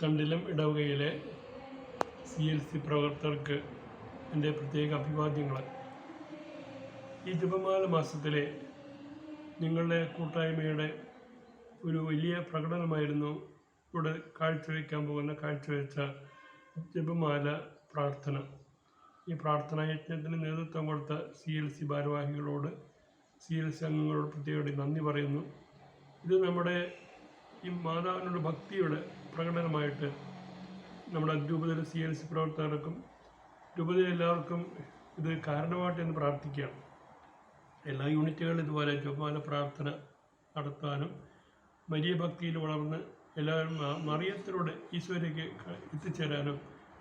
തണ്ടിലം ഇടവകയിലെ CLC പ്രവർത്തകർക്ക് എൻ്റെ പ്രത്യേക അഭിവാദ്യങ്ങൾ. ഈ ജപമാല മാസത്തിലെ നിങ്ങളുടെ കൂട്ടായ്മയുടെ ഒരു വലിയ പ്രകടനമായിരുന്നു ഇവിടെ കാഴ്ചവെച്ച ജപമാല പ്രാർത്ഥന. ഈ പ്രാർത്ഥനാ യജ്ഞത്തിന് നേതൃത്വം കൊടുത്ത CLC ഭാരവാഹികളോട്, CLC അംഗങ്ങളോട് പ്രത്യേകം നന്ദി പറയുന്നു. ഇത് നമ്മുടെ ഈ മാതാവിനോട് ഭക്തിയുടെ പ്രകടനമായിട്ട് നമ്മുടെ രൂപതയിലെ CLC പ്രവർത്തകർക്കും രൂപതയിലെ എല്ലാവർക്കും ഇത് കാരണമായിട്ട് എന്ന് പ്രാർത്ഥിക്കുകയാണ്. എല്ലാ യൂണിറ്റുകളും ഇതുപോലെ ജപമാല പ്രാർത്ഥന നടത്താനും മരിയ ഭക്തിയിൽ വളർന്ന് എല്ലാവരും മറിയത്തിലൂടെ ഈശോയിലേക്ക് എത്തിച്ചേരാനും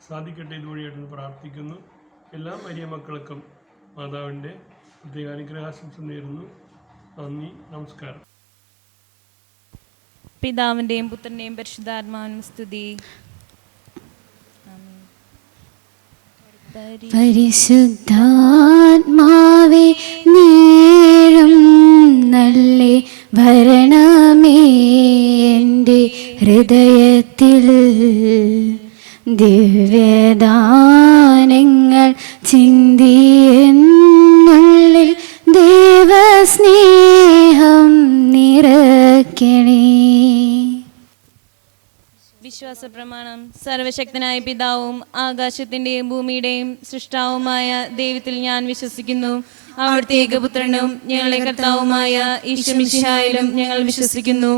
സാധിക്കട്ടെ ഇതുവഴിയായിട്ടെന്ന് പ്രാർത്ഥിക്കുന്നു. എല്ലാ മരിയ മക്കൾക്കും മാതാവിൻ്റെ പ്രത്യേക അനുഗ്രഹാശംസ നേരുന്നു. നന്ദി, നമസ്കാരം. പിതാവിൻ്റെയും പുത്രൻ്റെയും പരിശുദ്ധാത്മാവിനും സ്തുതി. പരിശുദ്ധാത്മാവേ നേരം നല്ലേ ഭരണമേ എൻ്റെ ഹൃദയത്തിൽ ദിവ്യദാനങ്ങൾ ചിന്തിയെന്നുള്ളിൽ ദൈവസ്നേഹം നിറയ്ക്കണേ. വിശ്വാസ പ്രമാണം. സർവശക്തനായ പിതാവും ആകാശത്തിൻ്റെയും ഭൂമിയുടെയും സൃഷ്ടാവുമായ ദൈവത്തിൽ ഞാൻ വിശ്വസിക്കുന്നു. അവിടുത്തെ ഏകപുത്രനും ഞങ്ങളെ കർത്താവുമായ ഈശോ മിശിഹായിലും ഞങ്ങൾ വിശ്വസിക്കുന്നു.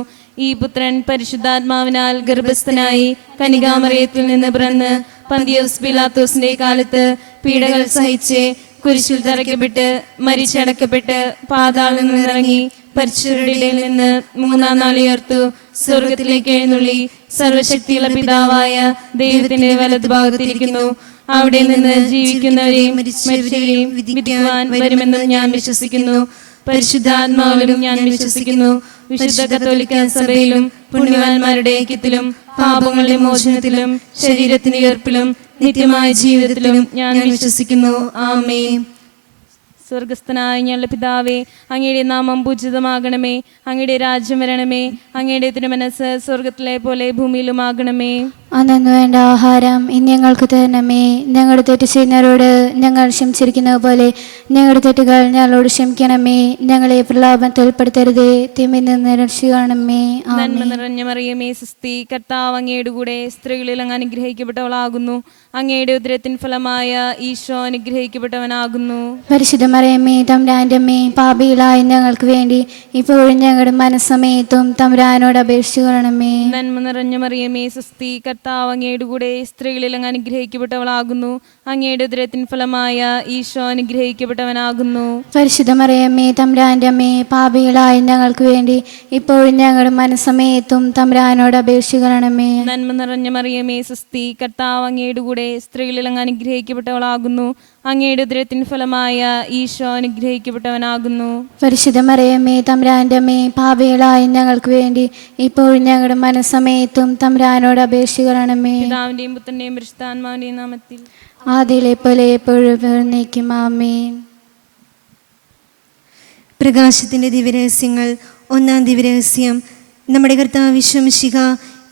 ഈ പുത്രൻ പരിശുദ്ധാത്മാവിനാൽ ഗർഭസ്ഥനായി കന്യകാമറിയത്തിൽ നിന്ന് പിറന്ന് പന്തിയോസ് പിലാത്തോസിന്റെ കാലത്ത് പീഡകൾ സഹിച്ച് കുരിശിൽ തറയ്ക്കപ്പെട്ട് മരിച്ചടക്കപ്പെട്ട് പാതാളിൽ നിന്നിറങ്ങി പരിശുദ്ധരുടെ ഇടയിൽ നിന്ന് മൂന്നാം നാൾ ഉയർത്തു സ്വർഗത്തിലേക്ക് എഴുന്നള്ളി സർവശക്തിയുള്ള പിതാവായ ദൈവത്തിന്റെ വലതുഭാഗത്തിരിക്കുന്നു. അവിടെ നിന്ന് ജീവിക്കുന്നവരെയും മരിച്ചവരെയും വിധിക്കുവാൻ വരുമെന്ന് ഞാൻ വിശ്വസിക്കുന്നു. പരിശുദ്ധാത്മാവിലും ഞാൻ വിശ്വസിക്കുന്നു. വിശുദ്ധ കത്തോലിക്ക സഭയിലും പുണ്യവാന്മാരുടെ ഐക്യത്തിലും പാപങ്ങളുടെ മോചനത്തിലും ശരീരത്തിന്റെ ഉയർപ്പിലും നിത്യമായ ജീവിതത്തിലും ഞാൻ വിശ്വസിക്കുന്നു. ആമേൻ. സ്വർഗസ്ഥനായ ഞങ്ങളുടെ പിതാവേ, അങ്ങയുടെ നാമം പൂജിതമാകണമേ. അങ്ങയുടെ രാജ്യം വരണമേ. അങ്ങയുടെ തിരുമനസ്സ് സ്വർഗത്തിലെ പോലെ ഭൂമിയിലുമാകണമേ. അന്നു വേണ്ട ആഹാരം ഇന്ന് ഞങ്ങൾക്ക് തരണമേ. ഞങ്ങളുടെ തെറ്റ് ചെയ്യുന്നവരോട് ഞങ്ങൾ ക്ഷമിച്ചിരിക്കുന്നത് പോലെ ഞങ്ങളുടെ തെറ്റുകൾ ഞങ്ങളോട് ക്ഷമിക്കണമേ. ഞങ്ങളെ പ്രലോഭനത്തിൽ ഉൾപ്പെടുത്തരുതേ, തിന്മയിൽ നിന്ന് രക്ഷിക്കണമേ. നന്മ നിറഞ്ഞ മറിയമേ സുസ്തി, കർത്താവ് അങ്ങയുടെ കൂടെ സ്ത്രീകളിൽ അങ്ങ് അനുഗ്രഹിക്കപ്പെട്ടവളാകുന്നു. അങ്ങയുടെ ഉദരത്തിൻ ഫലമായ ഈശോ അനുഗ്രഹിക്കപ്പെട്ടവനാകുന്നു. പരിശുദ്ധ മറിയമേ തമ്പുരാന്റെ അമ്മേ, പാപികളായ ഞങ്ങൾക്ക് വേണ്ടി ഇപ്പോഴും ഞങ്ങളുടെ മനസ്സമയത്തും തമ്പുരാനോട് അപേക്ഷിക്കണമേ. നന്മ നിറഞ്ഞ മറിയമേ സുസ്തി, കർത്താവ് അങ്ങയുടെ കൂടെ സ്ത്രീകളിൽ അങ്ങ് അനുഗ്രഹിക്കപ്പെട്ടവളാകുന്നു. അങ്ങയുടെ ഉദരത്തിൻ ഫലമായ ഈശോ അനുഗ്രഹിക്കപ്പെട്ടവനാകുന്നു. പരിശുദ്ധ മറിയമേ തമ്പുരാന്റെ അമ്മേ, പാപികളായ ഞങ്ങൾക്ക് വേണ്ടി ഇപ്പോഴും ഞങ്ങളുടെ മനസ്സമയത്തും തമ്പുരാനോട് അപേക്ഷിക്കണമേ. നന്മ നിറഞ്ഞ മറിയമേ സുസ്തി, കർത്താവ് അങ്ങയുടെ കൂടെ സ്ത്രീകളിൽ അങ്ങ് അനുഗ്രഹിക്കപ്പെട്ടവളാകുന്നു. അങ്ങയുടെ ഉദരത്തിൻ ഫലമായ ഈശോ അനുഗ്രഹിക്കപ്പെട്ടവനാകുന്നു. പരിശുദ്ധ മറിയമേ തമ്പുരാന്റെ അമ്മേ, പാപികളായ ഞങ്ങൾക്ക് വേണ്ടി ഇപ്പോഴും ഞങ്ങളുടെ മനസ്സമയത്തും തമ്പുരാനോട് അപേക്ഷിക്കണമേ. പിതാവിന്റെയും പുത്രന്റെയും പരിശുദ്ധാത്മാവിന്റെയും നാമത്തിൽ ആദിയിലെ പോലെ എപ്പോഴും എന്നേക്കും ആമേൻ. പ്രകാശത്തിൻ്റെ ദിവ്യരഹസ്യങ്ങൾ. ഒന്നാം ദിവ്യരഹസ്യം. നമ്മുടെ കർത്താവ് ഈശോ മിശിഹാ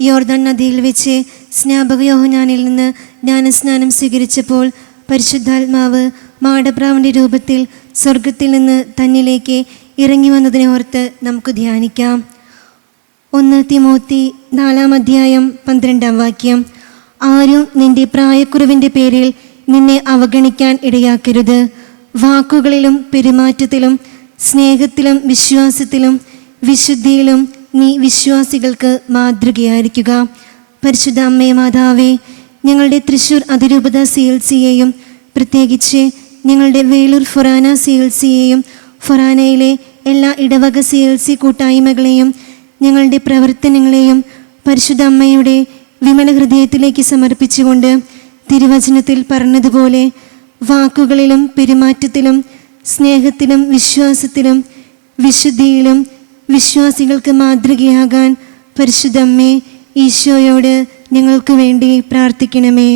യോർദാൻ നദിയിൽ വെച്ച് സ്നാപക യോഹന്നാനിൽ നിന്ന് ജ്ഞാനസ്നാനം സ്വീകരിച്ചപ്പോൾ പരിശുദ്ധാത്മാവ് മാടപ്രാവിൻ്റെ രൂപത്തിൽ സ്വർഗത്തിൽ നിന്ന് തന്നിലേക്ക് ഇറങ്ങി വന്നതിനെ ഓർത്ത് നമുക്ക് ധ്യാനിക്കാം. 1 തിമോത്തി 4:12 ആരും നിന്റെ പ്രായക്കുറവിൻ്റെ പേരിൽ നിന്നെ അവഗണിക്കാൻ ഇടയാക്കരുത്. വാക്കുകളിലും പെരുമാറ്റത്തിലും സ്നേഹത്തിലും വിശ്വാസത്തിലും വിശുദ്ധിയിലും നീ വിശ്വാസികൾക്ക് മാതൃകയായിരിക്കുക. പരിശുദ്ധ അമ്മേ മാതാവേ, ഞങ്ങളുടെ തൃശ്ശൂർ അതിരൂപത CLCയെയും പ്രത്യേകിച്ച് ഞങ്ങളുടെ വേലൂർ ഫൊറാന CLCയെയും ഫൊറാനയിലെ എല്ലാ ഇടവക CLC കൂട്ടായ്മകളെയും ഞങ്ങളുടെ പ്രവർത്തനങ്ങളെയും പരിശുദ്ധ അമ്മയുടെ വിമല ഹൃദയത്തിലേക്ക് സമർപ്പിച്ചുകൊണ്ട് തിരുവചനത്തിൽ പറഞ്ഞതുപോലെ വാക്കുകളിലും പെരുമാറ്റത്തിലും സ്നേഹത്തിലും വിശ്വാസത്തിലും വിശുദ്ധിയിലും വിശ്വാസികൾക്ക് മാതൃകയാകാൻ പരിശുദ്ധ അമ്മേ ഈശോയോട് ഞങ്ങൾക്ക് വേണ്ടി പ്രാർത്ഥിക്കണമേ.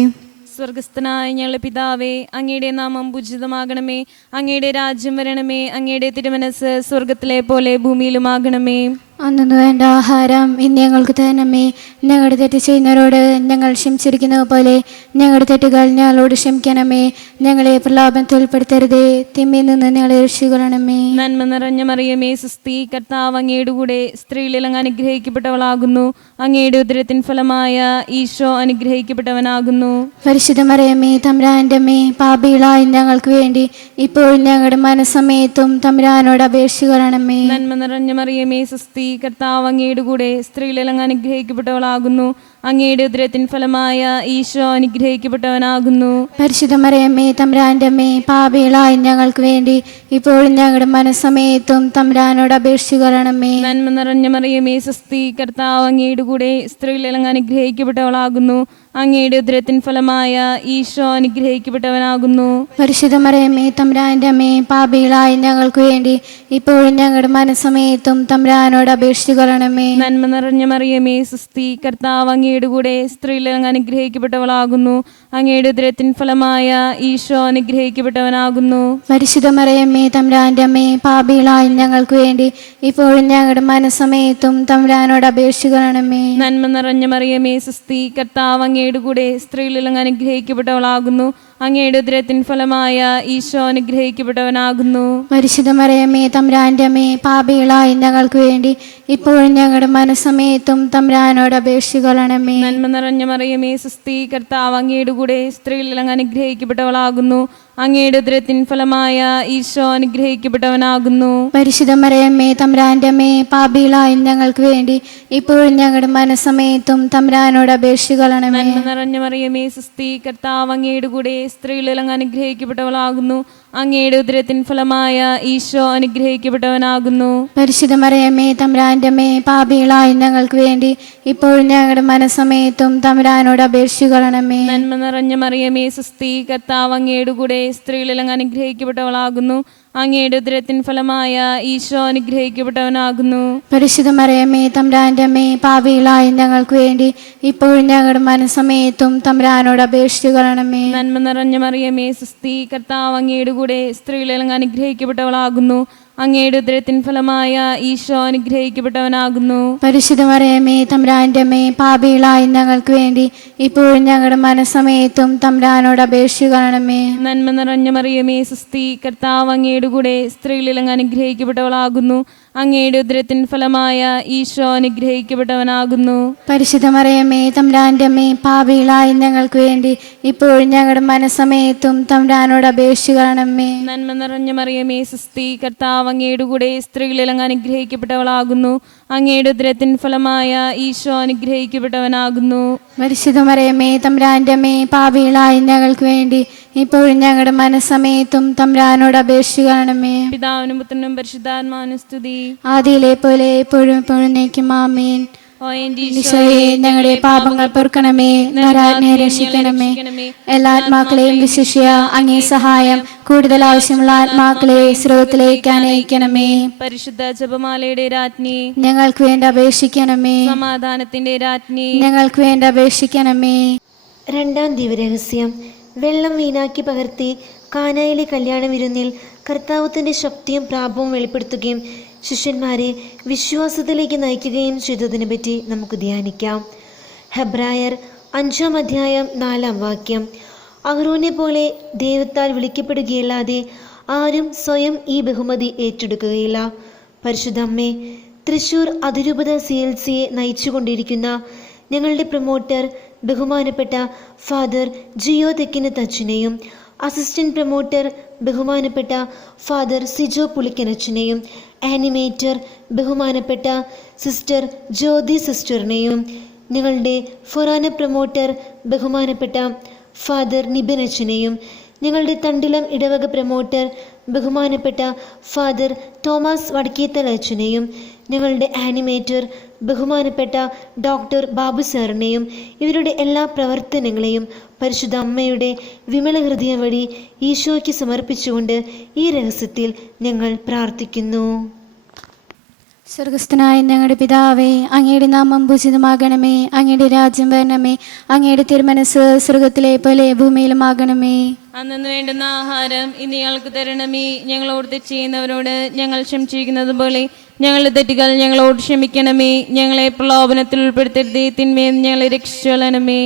സ്വർഗസ്ഥനായ ഞങ്ങളുടെ പിതാവേ, അങ്ങയുടെ നാമം പൂജിതമാകണമേ. അങ്ങയുടെ രാജ്യം വരണമേ. അങ്ങയുടെ തിരുമനസ്സ് സ്വർഗത്തിലെ പോലെ ഭൂമിയിലുമാകണമേ. അന്നു വേണ്ട ആഹാരം ഇന്ന് ഞങ്ങൾക്ക് തരണമേ. ഞങ്ങളുടെ തെറ്റ് ചെയ്യുന്നവരോട് ഞങ്ങൾ ക്ഷമിച്ചിരിക്കുന്നത് പോലെ ഞങ്ങളുടെ തെറ്റുകൾ ഞങ്ങളോട് ക്ഷമിക്കണമേ. ഞങ്ങളെ പ്രലോഭനത്തിൽ ഉൾപ്പെടുത്തരുതേ, തിന്മയിൽ നിന്ന് ഞങ്ങളെ രക്ഷിക്കണമേ. നന്മ നിറഞ്ഞ മറിയമേ സുസ്തി, കർത്താവ് അങ്ങയുടെ കൂടെ സ്ത്രീകളിൽ അങ്ങ് അനുഗ്രഹിക്കപ്പെട്ടവളാകുന്നു. അങ്ങയുടെ ഉദരത്തിൻ ഫലമായ ഈശോ അനുഗ്രഹിക്കപ്പെട്ടവനാകുന്നു. പരിശുദ്ധ മറിയമേ തമ്പുരാന്റെ അമ്മേ, പാപികളായ ഞങ്ങൾക്ക് വേണ്ടി ഇപ്പോഴും ഞങ്ങളുടെ മനസ്സമയത്തും തമ്പുരാനോട് അപേക്ഷിക്കണമേ. നന്മ നിറഞ്ഞ മറിയമേ സുസ്തി, കർത്താവ് അങ്ങയുടെ കൂടെ സ്ത്രീകളിൽ അങ്ങ് അനുഗ്രഹിക്കപ്പെട്ടവളാകുന്നു. അങ്ങയുടെ ഉദരത്തിൻ ഫലമായ ഈശോ അനുഗ്രഹിക്കപ്പെട്ടവനാകുന്നു. പരിശുദ്ധ മറിയമേ തമ്പുരാന്റെ അമ്മേ, പാപികളായ ഞങ്ങൾക്ക് വേണ്ടി ഇപ്പോഴും ഞങ്ങളുടെ മനസ്സമയത്തും തമ്പുരാനോട് അപേക്ഷിക്കണമേ. നന്മ നിറഞ്ഞ മറിയമേ സുസ്തി, കർത്താവ് അങ്ങയുടെ കൂടെ സ്ത്രീകളിൽ അങ്ങ് അനുഗ്രഹിക്കപ്പെട്ടവളാകുന്നു. അങ്ങയുടെ ഉദരത്തിൻ ഫലമായ ഈശോ അനുഗ്രഹിക്കപ്പെട്ടവനാകുന്നു. പരിശുദ്ധ മറിയമേ തമ്പുരാന്റെ അമ്മേ, പാപികളായ ഞങ്ങൾക്ക് വേണ്ടി ഇപ്പോഴും ഞങ്ങളുടെ മനസ്സമയത്തും തമ്പുരാനോട് അപേക്ഷിക്കണമേ. നന്മ നിറഞ്ഞ മറിയമേ സുസ്തി, കർത്താവ് അങ്ങയുടെ കൂടെ സ്ത്രീകളിൽ അങ്ങ് അനുഗ്രഹിക്കപ്പെട്ടവളാകുന്നു. അങ്ങയുടെ ഉദരത്തിൻ ഫലമായ ഈശോ അനുഗ്രഹിക്കപ്പെട്ടവനാകുന്നു. പരിശുദ്ധ മറിയമേ തമ്പുരാന്റെ അമ്മേ, പാപികളായ ഞങ്ങൾക്ക് വേണ്ടി ഇപ്പോഴും ഞങ്ങളുടെ മനസ്സമയത്തും തമ്പുരാനോട് അപേക്ഷിക്കണമേ. നന്മ നിറഞ്ഞ മറിയമേ സുസ്തി, കർത്താവ് അങ്ങയുടെ കൂടെ സ്ത്രീകളിൽ അങ്ങ് അനുഗ്രഹിക്കപ്പെട്ടവളാകുന്നു. അങ്ങയുടെ ഉദരത്തിൻ ഫലമായ ഈശോ അനുഗ്രഹിക്കപ്പെട്ടവനാകുന്നു. പരിശുദ്ധ മറിയമേ തമ്പുരാന്റെ അമ്മേ, പാപികളായ ഞങ്ങൾക്ക് വേണ്ടി ഇപ്പോഴും ഞങ്ങളുടെ മനസ്സമയത്തും തമ്പുരാനോട് അപേക്ഷിക്കണമേ. നന്മ നിറഞ്ഞ മറിയമേ സുസ്തി, കർത്താവ് അങ്ങയുടെ കൂടെ സ്ത്രീകളിൽ അങ്ങ് അനുഗ്രഹിക്കപ്പെട്ടവളാകുന്നു. അങ്ങയുടെ ഉദരത്തിൻ ഫലമായ ഈശോ അനുഗ്രഹിക്കപ്പെട്ടവനാകുന്നു. പരിശുദ്ധ മറിയമേ തമ്പുരാന്റെ അമ്മേ, പാപികളായ ഞങ്ങൾക്ക് വേണ്ടി ഇപ്പോഴും ഞങ്ങളുടെ മനസ്സമയത്തും തമ്പുരാനോട് അപേക്ഷിക്കണമേ. നന്മ നിറഞ്ഞ മറിയമേ സുസ്തി, കർത്താവ് അങ്ങയുടെ കൂടെ സ്ത്രീകളിൽ അങ്ങ് അനുഗ്രഹിക്കപ്പെട്ടവളാകുന്നു. അങ്ങയുടെ ഉദരത്തിൻ ഫലമായ ഈശോ അനുഗ്രഹിക്കപ്പെട്ടവനാകുന്നു. പരിശുദ്ധ മറിയമേ തമ്പുരാന്റെ അമ്മേ, പാപികളായ ഞങ്ങൾക്ക് വേണ്ടി ഇപ്പോഴും ഞങ്ങളുടെ മനസ്സമയത്തും തമ്പുരാനോട് അപേക്ഷിക്കണമേ. നന്മ നിറഞ്ഞ മറിയമേ സുസ്തി, കർത്താവ് അങ്ങയുടെ കൂടെ സ്ത്രീകളിൽ അങ്ങ് അനുഗ്രഹിക്കപ്പെട്ടവളാകുന്നു. അങ്ങയുടെ ഉദരത്തിൻ ഫലമായ ഈശോ അനുഗ്രഹിക്കപ്പെട്ടവനാകുന്നു. പരിശുദ്ധ മറിയമേ തമ്പുരാന്റെ അമ്മേ, പാപികളായ ഞങ്ങൾക്ക് വേണ്ടി ഇപ്പോഴും ഞങ്ങളുടെ മനസ്സമയത്തും തമ്പുരാനോട് അപേക്ഷിക്കണമേ. നന്മ നിറഞ്ഞ മറിയമേ സുസ്തി, കർത്താവ് അങ്ങയുടെ കൂടെ സ്ത്രീകളിൽ അങ്ങ് അനുഗ്രഹിക്കപ്പെട്ടവളാകുന്നു. അങ്ങയുടെ ഉദരത്തിൻ ഫലമായ ഈശോ അനുഗ്രഹിക്കപ്പെട്ടവനാകുന്നു. പരിശുദ്ധ മറിയമേ തമ്പുരാന്റെ അമ്മേ, പാപികളായ ഞങ്ങൾക്ക് വേണ്ടി ഇപ്പോഴും ഞങ്ങളുടെ മനസ്സമയത്തും തമ്പുരാനോട് അപേക്ഷിക്കണമേ. നന്മ നിറഞ്ഞ മറിയമേ സുസ്തി, കർത്താവ് അങ്ങയുടെ കൂടെ സ്ത്രീകളിൽ അങ്ങ് അനുഗ്രഹിക്കപ്പെട്ടവളാകുന്നു. അങ്ങയുടെ ഉദരത്തിൻ ഫലമായ ഈശോ അനുഗ്രഹിക്കപ്പെട്ടവനാകുന്നു. പരിശുദ്ധ മറിയമേ തമ്പുരാന്റെ അമ്മേ, പാപികളായ ഞങ്ങൾക്ക് വേണ്ടി ഇപ്പോഴും ഞങ്ങളുടെ മനസ്സമയത്തും തമ്പുരാനോട് അപേക്ഷിക്കണമേ. നന്മ നിറഞ്ഞ മറിയമേ സുസ്തി, കർത്താവ് അങ്ങയുടെ കൂടെ സ്ത്രീകളിൽ അങ്ങ് അനുഗ്രഹിക്കപ്പെട്ടവളാകുന്നു. അങ്ങയുടെ ഉദരത്തിൻ ഫലമായ ഈശോ അനുഗ്രഹിക്കപ്പെട്ടവനാകുന്നു. പരിശുദ്ധ മറിയമേ തമ്പുരാന്റെ അമ്മേ, പാപികളായ ഞങ്ങൾക്ക് വേണ്ടി ഇപ്പോഴും ഞങ്ങളുടെ മനസ്സമയത്തും തമ്പുരാനോട് അപേക്ഷിക്കണമേ. പിതാവിനും പുത്രനും പരിശുദ്ധാത്മാവിനും സ്തുതി. ആദിയിലെ പോലെ എപ്പോഴും എപ്പോഴും ആമേൻ. ഓ എൻ്റെ ഈശോയെ, ഞങ്ങളുടെ പാപങ്ങൾ പൊറുക്കണമേ, നരാജ്ഞയെ രക്ഷിക്കണമേ. എല്ലാ ആത്മാക്കളെയും വിശിഷ്യ അങ്ങേ സഹായം കൂടുതൽ ആവശ്യമുള്ള ആത്മാക്കളെ സ്രോതത്തിലേക്ക് അനയിക്കണമേ. പരിശുദ്ധ ജപമാലയുടെ രാജ്ഞി, ഞങ്ങൾക്ക് വേണ്ടി അപേക്ഷിക്കണമേ. സമാധാനത്തിന്റെ രാജ്ഞി, ഞങ്ങൾക്ക് വേണ്ടി അപേക്ഷിക്കണമേ. രണ്ടാം ദിവരഹസ്യം. വെള്ളം വീണാക്കി പകർത്തി കാനായിലെ കല്യാണ വിരുന്നിൽ കർത്താവ് തൻ്റെ ശക്തിയും പ്രാപവും വെളിപ്പെടുത്തുകയും ശിഷ്യന്മാരെ വിശ്വാസത്തിലേക്ക് നയിക്കുകയും ചെയ്തതിനെ പറ്റി നമുക്ക് ധ്യാനിക്കാം. ഹെബ്രായർ 5-ാം അധ്യായം 4-ാം വാക്യം. അഹ്റോനെ പോലെ ദൈവത്താൽ വിളിക്കപ്പെടുകയല്ലാതെ ആരും സ്വയം ഈ ബഹുമതി ഏറ്റെടുക്കുകയില്ല. പരിശുദ്ധ അമ്മേ, തൃശൂർ അതിരൂപത CLCയെ നയിച്ചുകൊണ്ടിരിക്കുന്ന ഞങ്ങളുടെ പ്രൊമോട്ടർ ബഹുമാനപ്പെട്ട ഫാദർ ജിയോ തെക്കിനത്തച്ഛനെയും അസിസ്റ്റന്റ് പ്രൊമോട്ടർ ബഹുമാനപ്പെട്ട ഫാദർ സിജോ പുളിക്കനച്ഛനെയും ആനിമേറ്റർ ബഹുമാനപ്പെട്ട സിസ്റ്റർ ജ്യോതി സിസ്റ്ററിനെയും ഞങ്ങളുടെ ഫൊറാന പ്രൊമോട്ടർ ബഹുമാനപ്പെട്ട ഫാദർ നിബിനച്ഛനെയും ഞങ്ങളുടെ തണ്ടിലം ഇടവക പ്രൊമോട്ടർ ബഹുമാനപ്പെട്ട ഫാദർ തോമസ് വടക്കേത്തല അച്ഛനെയും ഞങ്ങളുടെ ആനിമേറ്റർ ബഹുമാനപ്പെട്ട ഡോക്ടർ ബാബു സാറിനെയും ഇവരുടെ എല്ലാ പ്രവർത്തനങ്ങളെയും പരിശുദ്ധ അമ്മയുടെ വിമല ഹൃദയം വഴി ഈശോയ്ക്ക് സമർപ്പിച്ചുകൊണ്ട് ഈ രഹസ്യത്തിൽ ഞങ്ങൾ പ്രാർത്ഥിക്കുന്നു. സ്വർഗസ്ഥനായ ഞങ്ങളുടെ പിതാവേ, അങ്ങയുടെ നാമം പൂജിതമാകണമേ. അങ്ങയുടെ രാജ്യം വരണമേ. അങ്ങയുടെ തിരുമനസ് സ്വർഗത്തിലെ പോലെ ഭൂമിയിലുമാകണമേ. അന്നു വേണ്ടുന്ന ആഹാരം ഇനി ഞങ്ങൾക്ക് തരണമേ. ഞങ്ങളോട് തെറ്റ് ചെയ്യുന്നവരോട് ഞങ്ങൾ ക്ഷമിച്ചിരിക്കുന്നത് പോലെ ഞങ്ങളുടെ തെറ്റുകൾ ഞങ്ങളോട് ക്ഷമിക്കണമേ. ഞങ്ങളെ പ്രലോഭനത്തിൽ ഉൾപ്പെടുത്തരുതേ, തിന്മയിൽ ഞങ്ങളെ രക്ഷിച്ചുകൊള്ളണമേ.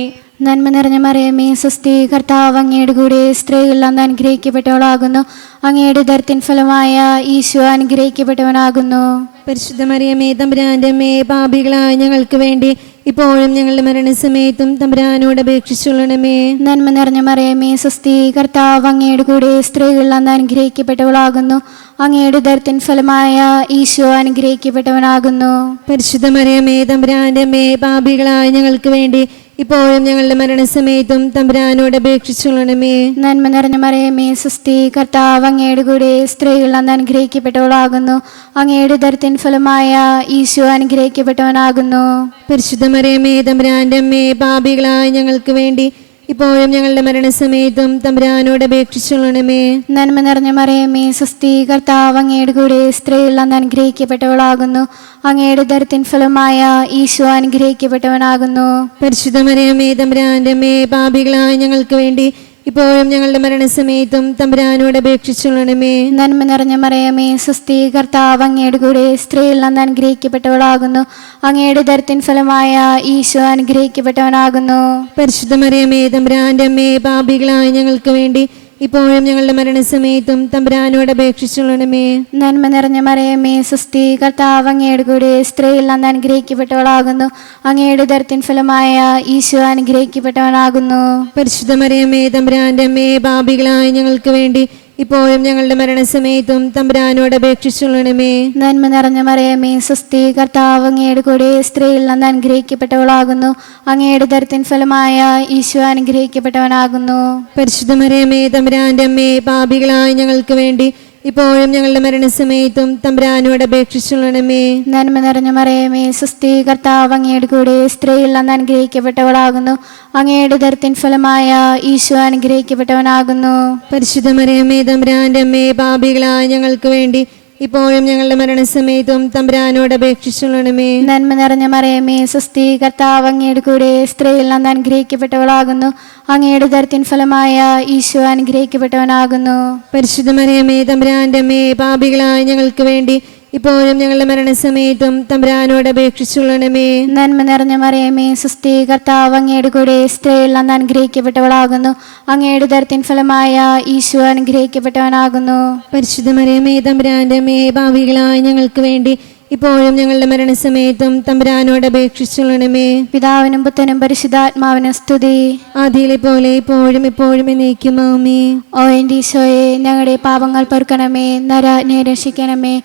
നന്മ നിറഞ്ഞ മറിയമേ, സ്വസ്തി, കർത്താവ് അങ്ങയുടെ കൂടെ, സ്ത്രീകൾ അന്ന് അനുഗ്രഹിക്കപ്പെട്ടവളാകുന്നു. അങ്ങയുടെ ഉദരത്തിൻ ഫലമായ ഈശോ അനുഗ്രഹിക്കപ്പെട്ടവനാകുന്നു. പരിശുദ്ധ മറിയമേ, തമ്പുരാന്റെ അമ്മേ, പാപികളായ ഞങ്ങൾക്ക് വേണ്ടി ഇപ്പോഴും ഞങ്ങളുടെ മരണസമയത്തും തമ്പുരാനോട് അപേക്ഷിച്ചുകൊള്ളണമേ. നന്മ നിറഞ്ഞ മറിയമേ, സ്വസ്തി, കർത്താവ് അങ്ങയുടെ കൂടെ, സ്ത്രീകൾ അന്ന് അനുഗ്രഹിക്കപ്പെട്ടവളാകുന്നു. അങ്ങയുടെ ഉദരത്തിൻ ഫലമായ ഈശോ അനുഗ്രഹിക്കപ്പെട്ടവനാകുന്നു. പരിശുദ്ധ മറിയമേ, തമ്പുരാന്റെ അമ്മേ, പാപികളായ ഞങ്ങൾക്ക് വേണ്ടി ഇപ്പോഴും ഞങ്ങളുടെ മരണസമയത്തും തമ്പുരാനോട് അപേക്ഷിച്ചുകൊള്ളണമേ. നന്മ നിറഞ്ഞ മറിയമേ, സ്വസ്തി, കർത്താവ് അങ്ങയുടെ കൂടെ, സ്ത്രീകൾ അന്ന് അനുഗ്രഹിക്കപ്പെട്ടവളാകുന്നു. അങ്ങയുടെ ഉദരത്തിൻ ഫലമായ ഈശോ അനുഗ്രഹിക്കപ്പെട്ടവനാകുന്നു. പരിശുദ്ധ മറിയമേ, തമ്പുരാന്റെ അമ്മേ, പാപികളായ ഞങ്ങൾക്ക് വേണ്ടി ഇപ്പോഴും ഞങ്ങളുടെ മരണസമയത്തും തമ്പുരാനോട് അപേക്ഷിച്ചുകൊള്ളണമേ. നന്മ നിറഞ്ഞ മറിയമേ, സ്വസ്തി, കർത്താവ് അങ്ങയുടെ കൂടെ, സ്ത്രീകൾ അന്ന് അനുഗ്രഹിക്കപ്പെട്ടവളാകുന്നു. അങ്ങയുടെ ഉദരത്തിൻ ഫലമായ ഈശോ അനുഗ്രഹിക്കപ്പെട്ടവനാകുന്നു. പരിശുദ്ധ മറിയമേ, തമ്പുരാന്റെ അമ്മേ, പാപികളായ ഞങ്ങൾക്ക് വേണ്ടി ഇപ്പോഴും ഞങ്ങളുടെ മരണസമയത്തും തമ്പുരാനോട് അപേക്ഷിച്ചുകൊള്ളണമേ. നന്മ നിറഞ്ഞ മറിയമേ, സ്വസ്തി, കർത്താവ് അങ്ങയുടെ കൂടെ, സ്ത്രീകൾ അന്ന് അനുഗ്രഹിക്കപ്പെട്ടവളാകുന്നു. അങ്ങയുടെ ഉദരത്തിൻ ഫലമായ ഈശോ അനുഗ്രഹിക്കപ്പെട്ടവനാകുന്നു. പരിശുദ്ധ മറിയമേ, തമ്പുരാന്റെ അമ്മേ, പാപികളായ ഞങ്ങൾക്ക് വേണ്ടി ഇപ്പോഴും ഞങ്ങളുടെ മരണസമയത്തും തമ്പുരാനോട് അപേക്ഷിച്ചുകൊള്ളണമേ. നന്മ നിറഞ്ഞ മറിയമേ, സ്വസ്തി, കർത്താവ് അങ്ങയുടെ കൂടെ, സ്ത്രീകൾ അന്ന് അനുഗ്രഹിക്കപ്പെട്ടവളാകുന്നു. അങ്ങയുടെ ഉദരത്തിൻ ഫലമായ ഈശോ അനുഗ്രഹിക്കപ്പെട്ടവനാകുന്നു. പരിശുദ്ധ മറിയമേ, തമ്പുരാന്റെ അമ്മേ, പാപികളായ ഞങ്ങൾക്ക് വേണ്ടി ഇപ്പോഴും ഞങ്ങളുടെ മരണസമയത്തും തമ്പുരാനോട് അപേക്ഷിച്ചുകൊള്ളണമേ. നന്മ നിറഞ്ഞ മറിയമേ, സ്വസ്തി, കർത്താവ് അങ്ങയുടെ കൂടെ, സ്ത്രീകൾ അന്ന് അനുഗ്രഹിക്കപ്പെട്ടവളാകുന്നു. അങ്ങയുടെ ഉദരത്തിൻ ഫലമായ ഈശോ അനുഗ്രഹിക്കപ്പെട്ടവനാകുന്നു. പരിശുദ്ധ മറിയമേ, തമ്പുരാന്റെ അമ്മേ, പാപികളായ ഞങ്ങൾക്ക് വേണ്ടി ഇപ്പോഴും ഞങ്ങളുടെ മരണസമയത്തും തമ്പുരാനോട് അപേക്ഷിച്ചുകൊള്ളണമേ. നന്മ നിറഞ്ഞ മറിയമേ, സ്വസ്തി, കർത്താവ് അങ്ങയുടെ കൂടെ, സ്ത്രീകൾ അന്ന് അനുഗ്രഹിക്കപ്പെട്ടവളാകുന്നു. അങ്ങയുടെ ഉദരത്തിൻ ഫലമായ ഈശോ അനുഗ്രഹിക്കപ്പെട്ടവനാകുന്നു. പരിശുദ്ധ മറിയമേ, തമ്പുരാന്റെ അമ്മേ, പാപികളായ ഞങ്ങൾക്ക് വേണ്ടി ഇപ്പോഴും ഞങ്ങളുടെ മരണസമയത്തും തമ്പുരാനോട് അപേക്ഷിച്ചുകൊള്ളണമേ. നന്മ നിറഞ്ഞ മറിയമേ, സ്വസ്തി, കർത്താവ് അങ്ങയുടെ കൂടെ, സ്ത്രീകൾ അന്ന് അനുഗ്രഹിക്കപ്പെട്ടവളാകുന്നു. അങ്ങയുടെ ഉദരത്തിൻ ഫലമായ ഈശോ അനുഗ്രഹിക്കപ്പെട്ടവനാകുന്നു. പരിശുദ്ധ മറിയമേ, തമ്പുരാന്റെ അമ്മേ, പാപികളായ ഞങ്ങൾക്ക് വേണ്ടി ഇപ്പോഴും ഞങ്ങളുടെ മരണസമയത്തും തമ്പുരാനോട് അപേക്ഷിച്ചുകൊള്ളണമേ. നന്മ നിറഞ്ഞ മറിയമേ, സ്വസ്തി, കർത്താവ് അങ്ങയുടെ കൂടെ, സ്ത്രീകൾ അന്ന് അനുഗ്രഹിക്കപ്പെട്ടവളാകുന്നു. അങ്ങയുടെ ഉദരത്തിൻ ഫലമായ ഈശോ അനുഗ്രഹിക്കപ്പെട്ടവനാകുന്നു. പരിശുദ്ധ മറിയമേ, തമ്പുരാന്റെ അമ്മേ, പാപികളായ ഞങ്ങൾക്ക് വേണ്ടി ഇപ്പോഴും ഞങ്ങളുടെ മരണസമയത്തും തമ്പുരാനോട് അപേക്ഷിച്ചുകൊള്ളണമേ. പിതാവിനും പുത്രനും പരിശുദ്ധാത്മാവിനും സ്തുതി. ആദിയിലെ പോലെ ഇപ്പോഴും എപ്പോഴും എന്നേക്കും ആമേൻ. ഓ എൻ്റെ ഈശോയെ, ഞങ്ങളുടെ പാപങ്ങൾ പൊറുക്കണമേ, നരനെ രക്ഷിക്കണമേ.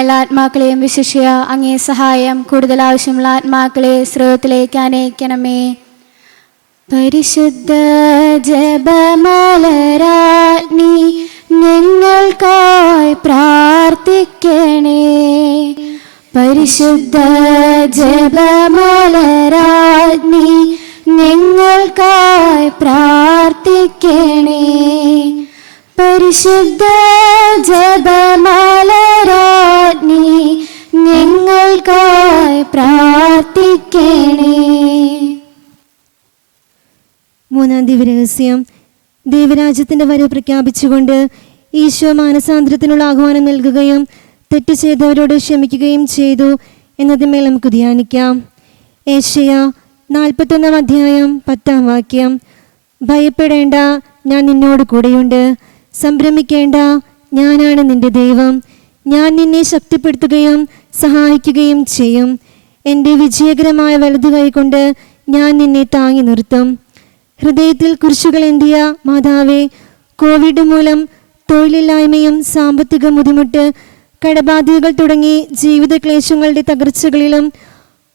എല്ലാ ആത്മാക്കളെയും വിശിഷ്യ അങ്ങേ സഹായം കൂടുതൽ ആവശ്യമുള്ള ആത്മാക്കളെ സ്രോതത്തിലേക്ക് അനയിക്കണമേ. പരിശുദ്ധ ജപമാലരാജ്ഞി, ഞങ്ങൾക്കായി പ്രാർത്ഥിക്കണേ. പരിശുദ്ധ ജപമാലരാജ്ഞി, ഞങ്ങൾക്കായി പ്രാർത്ഥിക്കണേ. പരിശുദ്ധ ജപമാലരാജ്ഞി, ഞങ്ങൾക്കായി പ്രാർത്ഥിക്കണേ. മൂന്നാം ദിവ്യരഹസ്യം. ദൈവരാജ്യത്തിന്റെ വരവ് പ്രഖ്യാപിച്ചുകൊണ്ട് ഈശോ മാനസാന്തരത്തിനുള്ള ആഹ്വാനം നൽകുകയും തെറ്റ് ചെയ്തവരോട് ക്ഷമിക്കുകയും ചെയ്തു എന്നതിന്മേൽ നമുക്ക് ധ്യാനിക്കാം. ഏശയ്യാ 41 അധ്യായം 10 വാക്യം. ഭയപ്പെടേണ്ട, ഞാൻ നിന്നോട് കൂടെയുണ്ട്. സംഭ്രമിക്കേണ്ട, ഞാനാണ് നിന്റെ ദൈവം. ഞാൻ നിന്നെ ശക്തിപ്പെടുത്തുകയും സഹായിക്കുകയും ചെയ്യും. എൻ്റെ വിജയകരമായ വലതു കൈകൊണ്ട് ഞാൻ നിന്നെ താങ്ങി നിർത്തും. ഹൃദയത്തിൽ കുരിശുകൾ എന്തിയ മാതാവേ, കോവിഡ് മൂലം തൊഴിലില്ലായ്മയും സാമ്പത്തിക ബുദ്ധിമുട്ട്, കടബാധ്യതകൾ തുടങ്ങി ജീവിത ക്ലേശങ്ങളുടെ തകർച്ചകളിലും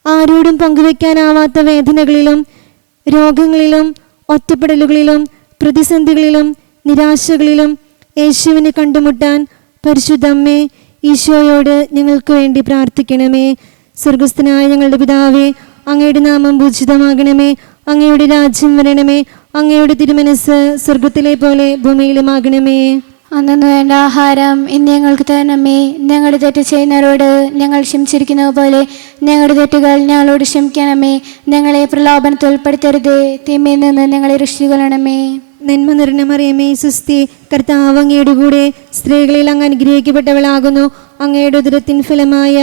ആരോടും പങ്കുവയ്ക്കാനാവാത്ത വേദനകളിലും രോഗങ്ങളിലും ഒറ്റപ്പെടലുകളിലും പ്രതിസന്ധികളിലും നിരാശകളിലും യേശുവിനെ കണ്ടുമുട്ടാൻ പരിശുദ്ധ അമ്മേ, ഈശോയോട് ഞങ്ങൾക്ക് വേണ്ടി പ്രാർത്ഥിക്കണമേ. സ്വർഗസ്ഥനായ ഞങ്ങളുടെ പിതാവേ, അങ്ങയുടെ നാമം പൂജിതമാകണമേ. അങ്ങയുടെ രാജ്യം വരണമേ. അങ്ങയുടെ തിരുമനസ് സ്വർഗത്തിലെ പോലെ ഭൂമിയിലുമാകണമേ. അന്നു വേണ്ട ആഹാരം ഇന്ന് ഞങ്ങൾക്ക് തരണമേ. ഞങ്ങളുടെ തെറ്റ് ചെയ്യുന്നവരോട് ഞങ്ങൾ ക്ഷമിച്ചിരിക്കുന്നത് പോലെ ഞങ്ങളുടെ തെറ്റുകൾ ഞങ്ങളോട് ക്ഷമിക്കണമേ. ഞങ്ങളെ പ്രലോഭനത്തിൽ ഉൾപ്പെടുത്തരുതേ, തിന്മയിൽ നിന്ന് ഞങ്ങളെ രക്ഷിക്കണമേ. നന്മ നിറഞ്ഞ മറിയമേ സുസ്തി, കർത്താവ് അങ്ങയുടെ കൂടെ സ്ത്രീകളിൽ അങ്ങ് അനുഗ്രഹിക്കപ്പെട്ടവളാകുന്നു. അങ്ങയുടെ ഉദരത്തിൻ ഫലമായ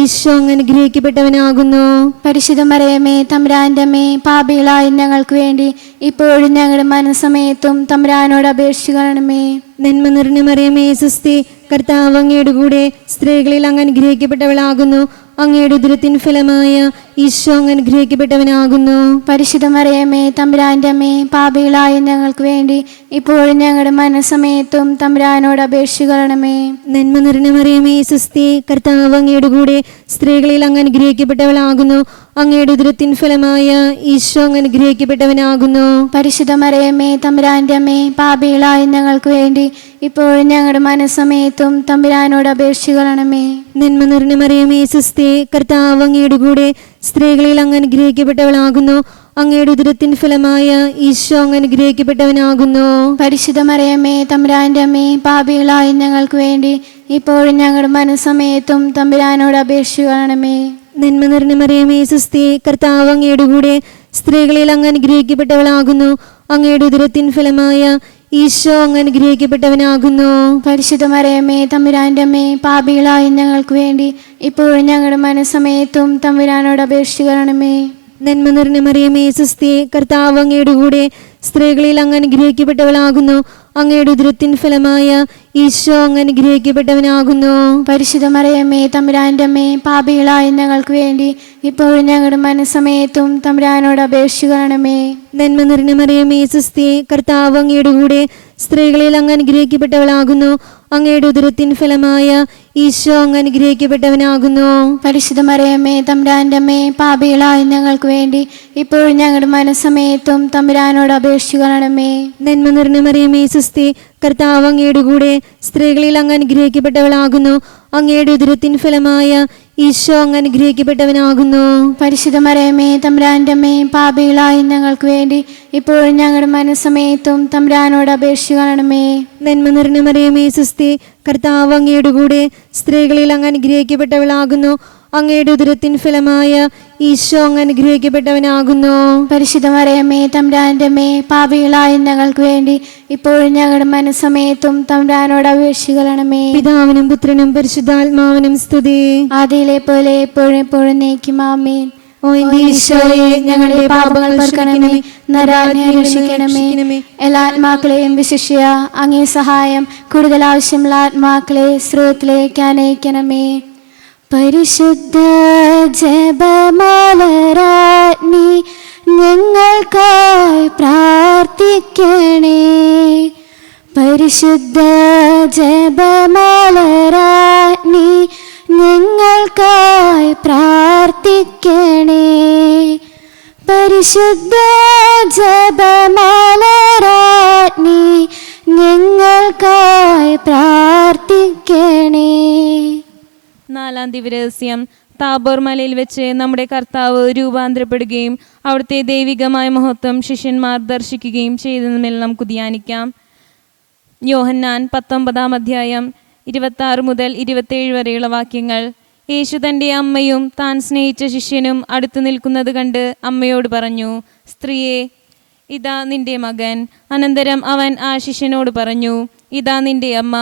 ഈശോ അങ്ങ് അനുഗ്രഹിക്കപ്പെട്ടവനാകുന്നു. പരിശുദ്ധ മറിയമേ തമ്പുരാന്റെ അമ്മേ, പാപികളായ ഞങ്ങൾക്ക് വേണ്ടി ഇപ്പോഴും ഞങ്ങളുടെ മരണസമയത്തും തമ്പുരാനോട് അപേക്ഷിക്കണമേ. നന്മ നിറഞ്ഞ മറിയമേ സുസ്തി, കർത്താവ് അങ്ങയുടെ കൂടെ സ്ത്രീകളിൽ അങ്ങ് അനുഗ്രഹിക്കപ്പെട്ടവളാകുന്നു. അങ്ങയുടെ ഉദരത്തിൻ ഫലമായ ഈശോ അങ്ങ് അനുഗ്രഹിക്കപ്പെട്ടവനാകുന്നു. പരിശുദ്ധ മറിയമേ തമ്പുരാന്റെ അമ്മേ, പാപികളായ ഞങ്ങൾക്ക് വേണ്ടി ഇപ്പോഴും ഞങ്ങളുടെ മരണസമയത്തും തമ്പുരാനോട് അപേക്ഷിക്കണമേ. നന്മ നിറഞ്ഞ മറിയമേ സുസ്തി, കർത്താവ് അങ്ങയുടെ കൂടെ സ്ത്രീകളിൽ അങ്ങ് അനുഗ്രഹിക്കപ്പെട്ടവളാകുന്നു. അങ്ങയുടെ ഉദരത്തിൻ ഫലമായ ഈശോ അങ്ങ് അനുഗ്രഹിക്കപ്പെട്ടവനാകുന്നു. പരിശുദ്ധ മറിയമേ തമ്പുരാന്റെ അമ്മേ, പാപികളായ ഞങ്ങൾക്ക് വേണ്ടി ഇപ്പോഴും ഞങ്ങളുടെ മരണസമയത്തും തമ്പുരാനോട് അപേക്ഷിക്കണമേ. നന്മ നിറഞ്ഞ മറിയമേ സുസ്തി, കർത്താവ് അങ്ങയുടെ കൂടെ സ്ത്രീകളിൽ അങ്ങ് അനുഗ്രഹിക്കപ്പെട്ടവളാകുന്നു. അങ്ങയുടെ ഉദരത്തിൻ ഫലമായ ഈശോ അങ്ങ് അനുഗ്രഹിക്കപ്പെട്ടവനാകുന്നു. പരിശുദ്ധ മറിയമേ തമ്പുരാന്റെ അമ്മേ, പാപികളായ ഞങ്ങൾക്ക് വേണ്ടി ഇപ്പോഴും ഞങ്ങളുടെ മരണസമയത്തും തമ്പുരാനോട് അപേക്ഷിക്കണമേ. നന്മ നിറഞ്ഞ മറിയമേ സുസ്തി, കർത്താവ് അങ്ങയുടെ കൂടെ സ്ത്രീകളിൽ അങ്ങ് അനുഗ്രഹിക്കപ്പെട്ടവളാകുന്നു. അങ്ങയുടെ ഉദരത്തിൻ ഫലമായ ഈശോ അങ്ങ് അനുഗ്രഹിക്കപ്പെട്ടവനാകുന്നു. പരിശുദ്ധ മറിയമേ തമ്പുരാന്റെ അമ്മേ, പാപികളായ ഞങ്ങൾക്ക് വേണ്ടി ഇപ്പോഴും ഞങ്ങളുടെ മരണസമയത്തും തമ്പുരാനോട് അപേക്ഷിക്കണമേ. നന്മ നിറഞ്ഞ മറിയമേ സുസ്തി, കർത്താവ് അങ്ങയുടെ കൂടെ സ്ത്രീകളിൽ അങ്ങ് അനുഗ്രഹിക്കപ്പെട്ടവളാകുന്നു. അങ്ങയുടെ ഉദരത്തിൻ ഫലമായ ഈശോ അങ്ങ് അനുഗ്രഹിക്കപ്പെട്ടവനാകുന്നു. പരിശുദ്ധ മറിയമേ തമ്പുരാന്റെ അമ്മേ, പാപികളായ ഞങ്ങൾക്ക് വേണ്ടി ഇപ്പോഴും ഞങ്ങളുടെ മരണസമയത്തും തമ്പുരാനോട് അപേക്ഷിക്കണമേ. നന്മ നിറഞ്ഞ മറിയമേ സുസ്തി, കർത്താവ് അങ്ങയുടെ കൂടെ സ്ത്രീകളിൽ അങ്ങ് അനുഗ്രഹിക്കപ്പെട്ടവളാകുന്നു. അങ്ങയുടെ ഉദരത്തിൻ ഫലമായ ഈശോ അങ്ങ് അനുഗ്രഹിക്കപ്പെട്ടവനാകുന്നു. പരിശുദ്ധ മറിയമേ തമ്പുരാന്റെ അമ്മേ, പാപികളായ ഞങ്ങൾക്ക് വേണ്ടി ഇപ്പോഴും ഞങ്ങളുടെ മരണസമയത്തും തമ്പുരാനോട് അപേക്ഷിക്കണമേ. നന്മ നിറഞ്ഞ മറിയമേ സുസ്തി, കർത്താവ് അങ്ങയുടെ കൂടെ സ്ത്രീകളിൽ അങ്ങ് അനുഗ്രഹിക്കപ്പെട്ടവളാകുന്നു. അങ്ങയുടെ ഉദരത്തിൻ ഫലമായ ഈശോ അങ്ങ് അനുഗ്രഹിക്കപ്പെട്ടവനാകുന്നു. പരിശുദ്ധ മറിയമേ തമ്പുരാന്റെ അമ്മേ, പാപികളായ ഞങ്ങൾക്ക് വേണ്ടി ഇപ്പോഴും ഞങ്ങളുടെ മരണസമയത്തും തമ്പുരാനോട് അപേക്ഷിക്കണമേ. നന്മ നിറഞ്ഞ മറിയമേ സുസ്തി, കർത്താവ് അങ്ങയുടെ കൂടെ സ്ത്രീകളിൽ അങ്ങ് അനുഗ്രഹിക്കപ്പെട്ടവളാകുന്നു. അങ്ങയുടെ ഉദരത്തിൻ ഫലമായ ഈശോ അങ്ങ് അനുഗ്രഹിക്കപ്പെട്ടവനാകുന്നു. പരിശുദ്ധ മറിയമേ തമ്പുരാന്റെ അമ്മേ, പാപികളായ ഞങ്ങൾക്ക് വേണ്ടി ഇപ്പോഴും ഞങ്ങളുടെ മരണസമയത്തും തമ്പുരാനോട് അപേക്ഷിക്കണമേ. പിതാവിനും പുത്രനും പരിശുദ്ധാത്മാവിനും സ്തുതി. ആദിയിലെ പോലെ എപ്പോഴും എപ്പോഴും നയിക്കും ആമേൻ. ഓ എന്റെ ഈശോയെ, ഞങ്ങളുടെ പാപങ്ങൾ പൊറുക്കണമേ, നരാനെ രക്ഷിക്കണമേ. എല്ലാ ആത്മാക്കളെയും വിശിഷ്യ അങ്ങേ സഹായം കൂടുതൽ ആവശ്യമുള്ള ആത്മാക്കളെ സ്രോതത്തിലേക്ക് അനയിക്കണമേ. പരിശുദ്ധ ജപമാലരാജ്ഞി ഞങ്ങൾക്കായി പ്രാർത്ഥിക്കണേ. പരിശുദ്ധ ജപമാലരാജ്ഞി ഞങ്ങൾക്കായി പ്രാർത്ഥിക്കണേ. പരിശുദ്ധ ജപമാലരാജ്ഞി ഞങ്ങൾക്കായി പ്രാർത്ഥിക്കണേ. നാലാം ദിവരഹസ്യം. താബോർ മലയിൽ വെച്ച് നമ്മുടെ കർത്താവ് രൂപാന്തരപ്പെടുകയും അവിടുത്തെ ദൈവികമായ മഹത്വം ശിഷ്യന്മാർ ദർശിക്കുകയും ചെയ്തതുമെല്ലാം നമുക്ക് ധ്യാനിക്കാം. യോഹന്നാൻ 19-ാം അധ്യായം 26 മുതൽ 27 വരെയുള്ള വാക്യങ്ങൾ. യേശു തൻ്റെ അമ്മയും താൻ സ്നേഹിച്ച ശിഷ്യനും അടുത്തു നിൽക്കുന്നത് കണ്ട് അമ്മയോട് പറഞ്ഞു, സ്ത്രീയെ, ഇതാ നിന്റെ മകൻ. അനന്തരം അവൻ ആ ശിഷ്യനോട് പറഞ്ഞു, ഇതാ നിന്റെ അമ്മ.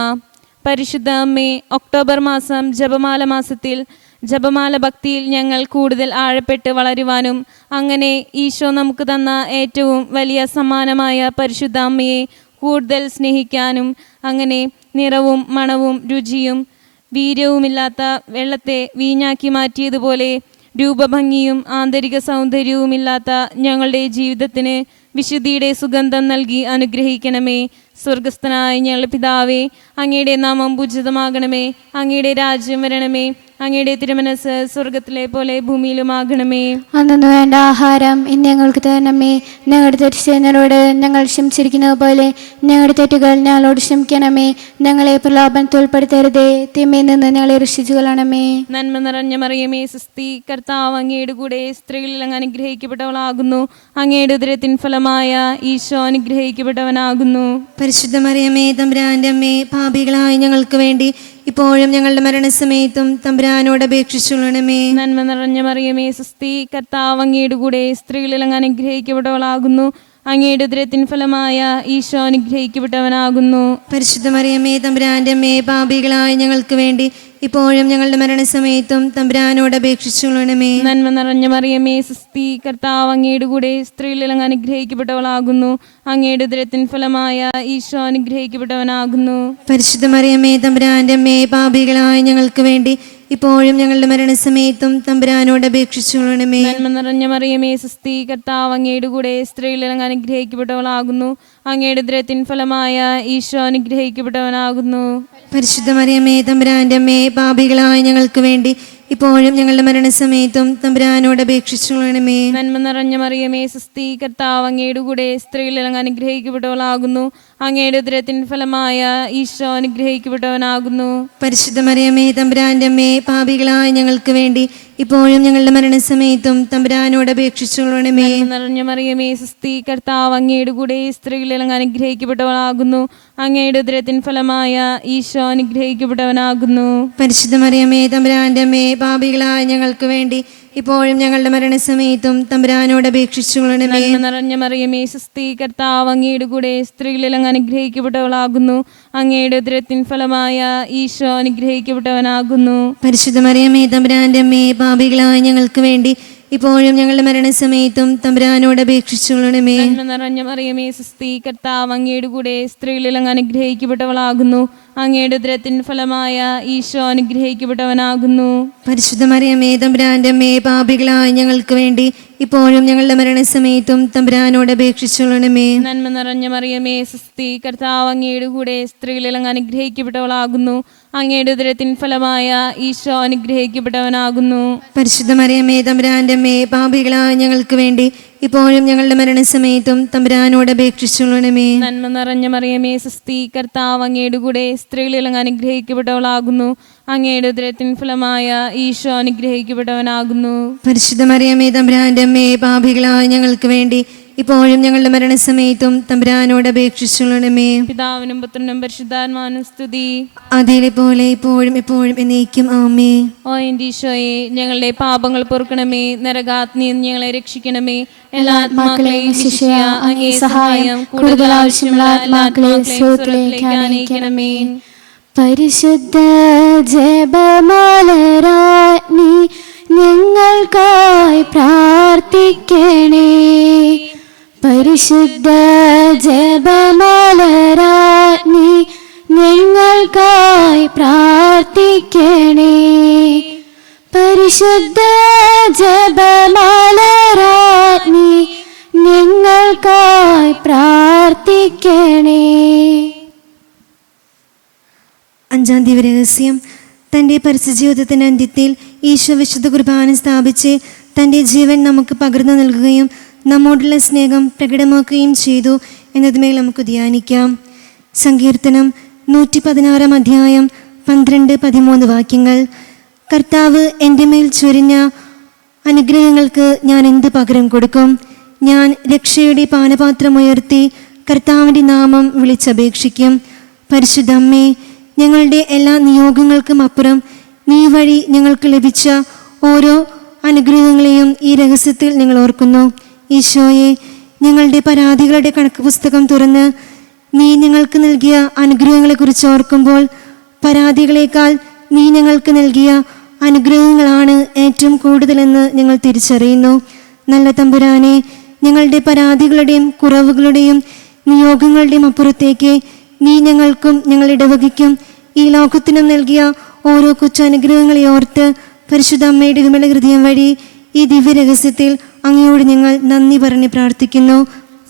പരിശുദ്ധ അമ്മേ, ഒക്ടോബർ മാസം ജപമാല മാസത്തിൽ ജപമാല ഭക്തിയിൽ ഞങ്ങൾ കൂടുതൽ ആഴപ്പെട്ട് വളരുവാനും അങ്ങനെ ഈശോ നമുക്ക് തന്ന ഏറ്റവും വലിയ സമ്മാനമായ പരിശുദ്ധ അമ്മയെ കൂടുതൽ സ്നേഹിക്കാനും അങ്ങനെ നിറവും മണവും രുചിയും വീര്യവുമില്ലാത്ത വെള്ളത്തെ വീഞ്ഞാക്കി മാറ്റിയതുപോലെ രൂപഭംഗിയും ആന്തരിക സൗന്ദര്യവുമില്ലാത്ത ഞങ്ങളുടെ ജീവിതത്തിന് വിശുദ്ധിയുടെ സുഗന്ധം നൽകി അനുഗ്രഹിക്കണമേ. സ്വർഗസ്ഥനായ ഞങ്ങളുടെ പിതാവേ, അങ്ങയുടെ നാമം പൂജിതമാകണമേ. അങ്ങയുടെ രാജ്യം വരണമേ. അങ്ങയുടെ തിരുമനസ് സ്വർഗത്തിലെ പോലെ ഭൂമിയിലുമാകണമേ. അന്നു വേണ്ട ആഹാരം ഇന്ന് ഞങ്ങൾക്ക് തരണമേ. ഞങ്ങളുടെ തെറ്റ് ചെയ്യുന്നവരോട് ഞങ്ങൾ ക്ഷമിച്ചിരിക്കുന്നത് പോലെ ഞങ്ങളുടെ തെറ്റുകൾ ഞങ്ങളോട് ക്ഷമിക്കണമേ. ഞങ്ങളെ പ്രലോഭനത്തിൽ ഉൾപ്പെടുത്തരുതേ, തിന്മയിൽ നിന്ന് ഞങ്ങളെ രക്ഷിച്ചു കൊള്ളണമേ. നന്മ നിറഞ്ഞ മറിയമേ സുസ്തി, കർത്താവ് അങ്ങയുടെ കൂടെ സ്ത്രീകളിൽ അങ്ങ് അനുഗ്രഹിക്കപ്പെട്ടവളാകുന്നു. അങ്ങയുടെ ഉദരത്തിൻ ഫലമായ ഈശോ അനുഗ്രഹിക്കപ്പെട്ടവനാകുന്നു. പരിശുദ്ധ മറിയമേ തമ്പുരാന്റെ അമ്മേ, പാപികളായ ഞങ്ങൾക്ക് വേണ്ടി ഇപ്പോഴും ഞങ്ങളുടെ മരണസമയത്തും തമ്പുരാനോട് അപേക്ഷിച്ചുകൊള്ളണമേ. നന്മ നിറഞ്ഞ മറിയമേ സുസ്തി, കർത്താവ് അങ്ങയുടെ കൂടെ സ്ത്രീകളിൽ അങ്ങ് അനുഗ്രഹിക്കപ്പെട്ടവളാകുന്നു. അങ്ങയുടെ ഉദരത്തിൻ ഫലമായ ഈശോ അനുഗ്രഹിക്കപ്പെട്ടവനാകുന്നു. പരിശുദ്ധ മറിയമേ തമ്പുരാന്റെ അമ്മേ, പാപികളായ ഞങ്ങൾക്ക് വേണ്ടി ഇപ്പോഴും ഞങ്ങളുടെ മരണസമയത്തും തമ്പുരാനോട് അപേക്ഷിച്ചുകൊള്ളണമേ. നന്മ നിറഞ്ഞ മറിയമേ സുസ്തി, കർത്താവ് അങ്ങയുടെ കൂടെ സ്ത്രീകളിൽ അങ്ങ് അനുഗ്രഹിക്കപ്പെട്ടവളാകുന്നു. അങ്ങയുടെ ഉദരത്തിൻ ഫലമായ ഈശോ അനുഗ്രഹിക്കപ്പെട്ടവനാകുന്നു. പരിശുദ്ധ മറിയമേ തമ്പുരാന്റെ അമ്മേ, പാപികളായ ഞങ്ങൾക്ക് വേണ്ടി ഇപ്പോഴും ഞങ്ങളുടെ മരണസമയത്തും തമ്പുരാനോട് അപേക്ഷിച്ചുകൊള്ളണമേ. നന്മ നിറഞ്ഞ മറിയമേ സുസ്തി, കർത്താവ് അങ്ങയുടെ കൂടെ സ്ത്രീകളിൽ അങ്ങ് അനുഗ്രഹിക്കപ്പെട്ടവളാകുന്നു. അങ്ങയുടെ ഉദരത്തിൻ ഫലമായ ഈശോ അനുഗ്രഹിക്കപ്പെട്ടവനാകുന്നു. പരിശുദ്ധ മറിയമേ തമ്പുരാന്റെ അമ്മേ, പാപികളായ ഞങ്ങൾക്ക് വേണ്ടി ഇപ്പോഴും ഞങ്ങളുടെ മരണസമയത്തും തമ്പുരാനോട് അപേക്ഷിച്ചുകൊള്ളണമേ. നന്മ നിറഞ്ഞ മറിയമേ സുസ്തി, കർത്താവ് അങ്ങയുടെ കൂടെ സ്ത്രീകളിൽ അങ്ങ് അനുഗ്രഹിക്കപ്പെട്ടവളാകുന്നു. അങ്ങയുടെ ഉദരത്തിൻ ഫലമായ ഈശോ അനുഗ്രഹിക്കപ്പെട്ടവനാകുന്നു. പരിശുദ്ധ മറിയമേ തമ്പുരാന്റെ അമ്മേ, പാപികളായ ഞങ്ങൾക്ക് വേണ്ടി ഇപ്പോഴും ഞങ്ങളുടെ മരണസമയത്തും തമ്പുരാനോട് അപേക്ഷിച്ചുകൊള്ളണമേ. നിറഞ്ഞ മറിയമേ സുസ്തി, കർത്താവ് അങ്ങയുടെ കൂടെ സ്ത്രീകളിൽ അങ്ങ് അനുഗ്രഹിക്കപ്പെട്ടവളാകുന്നു. അങ്ങയുടെ ഉദരത്തിൻ ഫലമായ ഈശോ അനുഗ്രഹിക്കപ്പെട്ടവനാകുന്നു. പരിശുദ്ധ മറിയമേ തമ്പുരാന്റെ അമ്മേ, പാപികളായ ഞങ്ങൾക്ക് വേണ്ടി ഇപ്പോഴും ഞങ്ങളുടെ മരണസമയത്തും തമ്പുരാനോട് അപേക്ഷിച്ചുകൊള്ളണമേ. നിറഞ്ഞ മറിയമേ സുസ്തി, കർത്താവ് അങ്ങയുടെ കൂടെ സ്ത്രീകളിൽ അങ്ങ് അനുഗ്രഹിക്കപ്പെട്ടവളാകുന്നു. അങ്ങയുടെ ഉദരത്തിൻ ഫലമായ ഈശോ അനുഗ്രഹിക്കപ്പെട്ടവനാകുന്നു. പരിശുദ്ധ മറിയമേ തമ്പുരാന്റെ അമ്മേ, പാപികളായ ഞങ്ങൾക്ക് വേണ്ടി ഇപ്പോഴും ഞങ്ങളുടെ മരണസമയത്തും തമ്പുരാനോട് അപേക്ഷിച്ചുകൊള്ളണമേ. നിറഞ്ഞ മറിയമേ സുസ്തി, കർത്താവ് അങ്ങയുടെ കൂടെ സ്ത്രീകളിൽ അങ്ങ് അനുഗ്രഹിക്കപ്പെട്ടവളാകുന്നു. അങ്ങയുടെ ഉദരത്തിൻ ഫലമായ ഈശോ അനുഗ്രഹിക്കപ്പെട്ടവനാകുന്നു. പരിശുദ്ധ മറിയമേ തമ്പുരാന്റെ അമ്മേ, പാപികളായ ഞങ്ങൾക്ക് വേണ്ടി ഇപ്പോഴും ഞങ്ങളുടെ മരണസമയത്തും തമ്പുരാനോട് അപേക്ഷിച്ചുകൊള്ളണമേ. നന്മ നിറഞ്ഞ മറിയമേ സുസ്തി, കർത്താവ് അങ്ങയുടെ കൂടെ സ്ത്രീകളിൽ അങ്ങ് അനുഗ്രഹിക്കപ്പെട്ടവളാകുന്നു. അങ്ങയുടെ ഉദരത്തിൻ ഫലമായ ഈശോ അനുഗ്രഹിക്കപ്പെട്ടവനാകുന്നു. പരിശുദ്ധ മറിയമേ തമ്പുരാന്റെ അമ്മേ, പാപികളായ ഞങ്ങൾക്ക് വേണ്ടി ഇപ്പോഴും ഞങ്ങളുടെ മരണസമയത്തും തമ്പുരാനോട് അപേക്ഷിച്ചുകൊള്ളണമേ. നന്മ നിറഞ്ഞ മറിയമേ സുസ്തി, കർത്താവ് അങ്ങയുടെ കൂടെ സ്ത്രീകളിൽ അങ്ങ് അനുഗ്രഹിക്കപ്പെട്ടവളാകുന്നു. അങ്ങയുടെ ഉദരത്തിൻ ഫലമായ ഈശോ അനുഗ്രഹിക്കപ്പെട്ടവനാകുന്നു. പരിശുദ്ധ മറിയമേ തമ്പുരാന്റെ അമ്മേ, പാപികളായ ഞങ്ങൾക്ക് വേണ്ടി ഇപ്പോഴും ഞങ്ങളുടെ മരണസമയത്തും തമ്പുരാനോട് അപേക്ഷിച്ചുകൊള്ളണമേ. പിതാവിനും പുത്രനും പരിശുദ്ധാത്മാവിനും സ്തുതി. അതിലെ പോലെ ഇപ്പോഴും എപ്പോഴും എന്നേക്കും ആമേ. ഓ എൻ്റെ ഈശോയെ, ഞങ്ങളുടെ പാപങ്ങൾ പൊറുക്കണമേ. നരകാഗ്നിയിൽ ഞങ്ങളെ രക്ഷിക്കണമേ. എല്ലാ ആത്മാക്കളെയും ശിഷ്യ അങ്ങേ സഹായം കൂടുതൽ ആവശ്യമുള്ള ആത്മാക്കളെ സ്രോതസ്സിലേക്ക് അനയിക്കണമേ. പരിശുദ്ധ ജപമാലരാജ്ഞി ഞങ്ങൾക്കായി പ്രാർത്ഥിക്കണേ. പരിശുദ്ധ ജപമാലരാജ്ഞി ഞങ്ങൾക്കായി പ്രാർത്ഥിക്കണേ. പരിശുദ്ധ ജപമാലരാജ്ഞി ഞങ്ങൾക്കായി പ്രാർത്ഥിക്കണേ. അഞ്ചാം ദിവരഹസ്യം. തൻ്റെ പരസ്യജീവിതത്തിൻ്റെ അന്ത്യത്തിൽ ഈശോ വിശുദ്ധ കുർബാന സ്ഥാപിച്ച് തൻ്റെ ജീവൻ നമുക്ക് പകർന്നു നൽകുകയും നമ്മോടുള്ള സ്നേഹം പ്രകടമാക്കുകയും ചെയ്തു എന്നതുമേൽ നമുക്ക് ധ്യാനിക്കാം. സങ്കീർത്തനം 116 അധ്യായം 12-13 വാക്യങ്ങൾ. കർത്താവ് എൻ്റെ മേൽ ചൊരിഞ്ഞ അനുഗ്രഹങ്ങൾക്ക് ഞാൻ എന്ത് പകരം കൊടുക്കും? ഞാൻ രക്ഷയുടെ പാനപാത്രമുയർത്തി കർത്താവിൻ്റെ നാമം വിളിച്ചപേക്ഷിക്കും. പരിശുദ്ധ അമ്മേ, ഞങ്ങളുടെ എല്ലാ നിയോഗങ്ങൾക്കും അപ്പുറം നീ വഴി ഞങ്ങൾക്ക് ലഭിച്ച ഓരോ അനുഗ്രഹങ്ങളെയും ഈ രഹസ്യത്തിൽ ഞങ്ങൾ ഓർക്കുന്നു. ഈശോയെ, ഞങ്ങളുടെ പരാതികളുടെ കണക്ക് പുസ്തകം തുറന്ന് നീ ഞങ്ങൾക്ക് നൽകിയ അനുഗ്രഹങ്ങളെക്കുറിച്ച് ഓർക്കുമ്പോൾ പരാതികളേക്കാൾ നീ ഞങ്ങൾക്ക് നൽകിയ അനുഗ്രഹങ്ങളാണ് ഏറ്റവും കൂടുതലെന്ന് ഞങ്ങൾ തിരിച്ചറിയുന്നു. നല്ല തമ്പുരാനെ, ഞങ്ങളുടെ പരാതികളുടെയും കുറവുകളുടെയും നിയോഗങ്ങളുടെയും അപ്പുറത്തേക്ക് നീ ഞങ്ങൾക്കും ഞങ്ങളുടെ ഇടവകയ്ക്കും ഈ ലോകത്തിനും നൽകിയ ഓരോ കൊച്ചനുഗ്രഹങ്ങളെ ഓർത്ത് പരിശുദ്ധ അമ്മയുടെ വിമല ഹൃദയം വഴി ഈ ദിവ്യരഹസ്യത്തിൽ അങ്ങയോട് ഞങ്ങൾ നന്ദി പറഞ്ഞ് പ്രാർത്ഥിക്കുന്നു.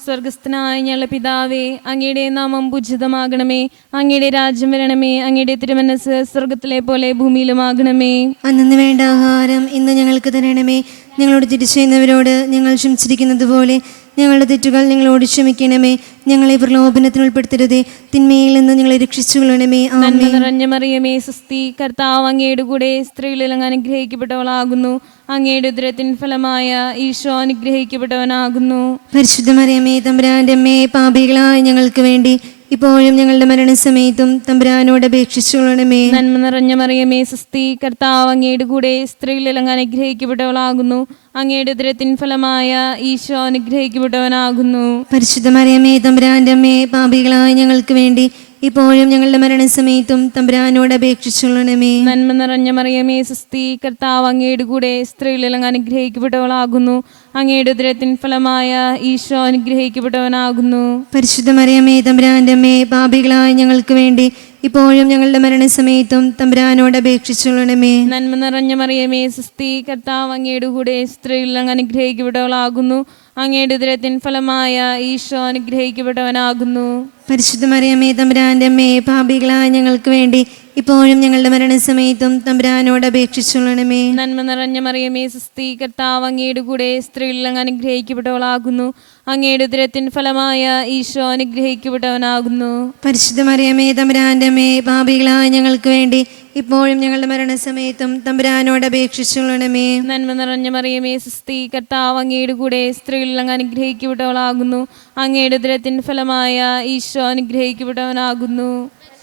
സ്വർഗസ്ഥനായ ഞങ്ങളുടെ പിതാവേ, അങ്ങയുടെ നാമം പൂജിതമാകണമേ. അങ്ങയുടെ രാജ്യം വരണമേ. അങ്ങയുടെ തിരുമനസ് സ്വർഗത്തിലെ പോലെ ഭൂമിയിലുമാകണമേ. അന്നു വേണ്ട ആഹാരം ഇന്ന് ഞങ്ങൾക്ക് തരണമേ. ഞങ്ങളോട് തെറ്റ് ചെയ്യുന്നവരോട് ഞങ്ങൾ ക്ഷമിച്ചിരിക്കുന്നത് പോലെ ഞങ്ങളുടെ തെറ്റുകൾ ഞങ്ങളോട് ക്ഷമിക്കണമേ. ഞങ്ങളെ പ്രലോഭനത്തിൽ ഉൾപ്പെടുത്തരുതേ, തിന്മയിൽ നിന്ന് ഞങ്ങളെ രക്ഷിച്ചുകൊള്ളണമേ. നന്മ നിറഞ്ഞ മറിയമേ, സ്വസ്തി, കർത്താവ് അങ്ങയുടെ കൂടെ സ്ത്രീകളിൽ അങ്ങ് അനുഗ്രഹിക്കപ്പെട്ടവളാകുന്നു. അങ്ങയുടെ ഉദരത്തിൻ ഫലമായ ഈശോ അനുഗ്രഹിക്കപ്പെട്ടവനാകുന്നു. പരിശുദ്ധ മറിയമേ, തമ്പുരാന്റെ അമ്മേ, പാപികളായ ഞങ്ങൾക്ക് വേണ്ടി ഇപ്പോഴും ഞങ്ങളുടെ മരണസമയത്തും തമ്പുരാനോട് അപേക്ഷിച്ചുകൊള്ളണമേ. നന്മ നിറഞ്ഞ മറിയമേ, സ്വസ്തി, കർത്താവ് അങ്ങയുടെ കൂടെ സ്ത്രീകളിൽ അങ്ങ് അനുഗ്രഹിക്കപ്പെട്ടവളാകുന്നു. അങ്ങയുടെ ഉദരത്തിൻ ഫലമായ ഈശോ അനുഗ്രഹിക്കപ്പെട്ടവനാകുന്നു. പരിശുദ്ധ മറിയമേ, തമ്പുരാന്റെ അമ്മേ, പാപികളായ ഞങ്ങൾക്ക് വേണ്ടി ഇപ്പോഴും ഞങ്ങളുടെ മരണസമയത്തും തമ്പുരാനോട് അപേക്ഷിച്ചുകൊള്ളണമേ. നന്മ നിറഞ്ഞ മറിയമേ, സ്വസ്തി, കർത്താവ് അങ്ങയുടെ കൂടെ സ്ത്രീകളിൽ അങ്ങ് അനുഗ്രഹിക്കപ്പെട്ടവളാകുന്നു. അങ്ങയുടെ ഉദരത്തിൻ ഫലമായ ഈശോ അനുഗ്രഹിക്കപ്പെട്ടവനാകുന്നു. പരിശുദ്ധ മറിയമേ, തമ്പുരാന്റെ അമ്മേ, പാപികളായ ഞങ്ങൾക്ക് വേണ്ടി ഇപ്പോഴും ഞങ്ങളുടെ മരണസമയത്തും തമ്പുരാനോട് അപേക്ഷിച്ചുകൊള്ളണമേ. നന്മ നിറഞ്ഞ മറിയമേ, സ്വസ്തി, കർത്താവ് അങ്ങയുടെ കൂടെ സ്ത്രീകളിൽ അങ്ങ് അനുഗ്രഹിക്കപ്പെട്ടവളാകുന്നു. അങ്ങയുടെ ഉദരത്തിൻ ഫലമായ ഈശോ അനുഗ്രഹിക്കപ്പെട്ടവനാകുന്നു. പരിശുദ്ധ മറിയമേ, തമ്പുരാന്റെ അമ്മേ, പാപികളായ ഞങ്ങൾക്ക് വേണ്ടി ഇപ്പോഴും ഞങ്ങളുടെ മരണസമയത്തും തമ്പുരാനോട് അപേക്ഷിച്ചുകൊള്ളണമേ. നന്മ നിറഞ്ഞ മറിയമേ, സ്വസ്തി, കർത്താവ് അങ്ങയുടെ കൂടെ സ്ത്രീകളിൽ അങ്ങ് അനുഗ്രഹിക്കപ്പെട്ടവളാകുന്നു. അങ്ങയുടെ ഉദരത്തിൻ ഫലമായ ഈശോ അനുഗ്രഹിക്കപ്പെട്ടവനാകുന്നു. പരിശുദ്ധ മറിയമേ, തമ്പുരാന്റെ അമ്മേ, പാപികളായ ഞങ്ങൾക്ക് വേണ്ടി ഇപ്പോഴും ഞങ്ങളുടെ മരണസമയത്തും തമ്പുരാനോട് അപേക്ഷിച്ചുകൊള്ളണമേ. നന്മ നിറഞ്ഞ മറിയമേ, സ്വസ്തി, കർത്താവ് അങ്ങയുടെ കൂടെ സ്ത്രീകളിൽ അങ്ങ് അനുഗ്രഹിക്കപ്പെട്ടവളാകുന്നു. അങ്ങയുടെ ഉദരത്തിൻ ഫലമായ ഈശോ അനുഗ്രഹിക്കപ്പെട്ടവനാകുന്നു.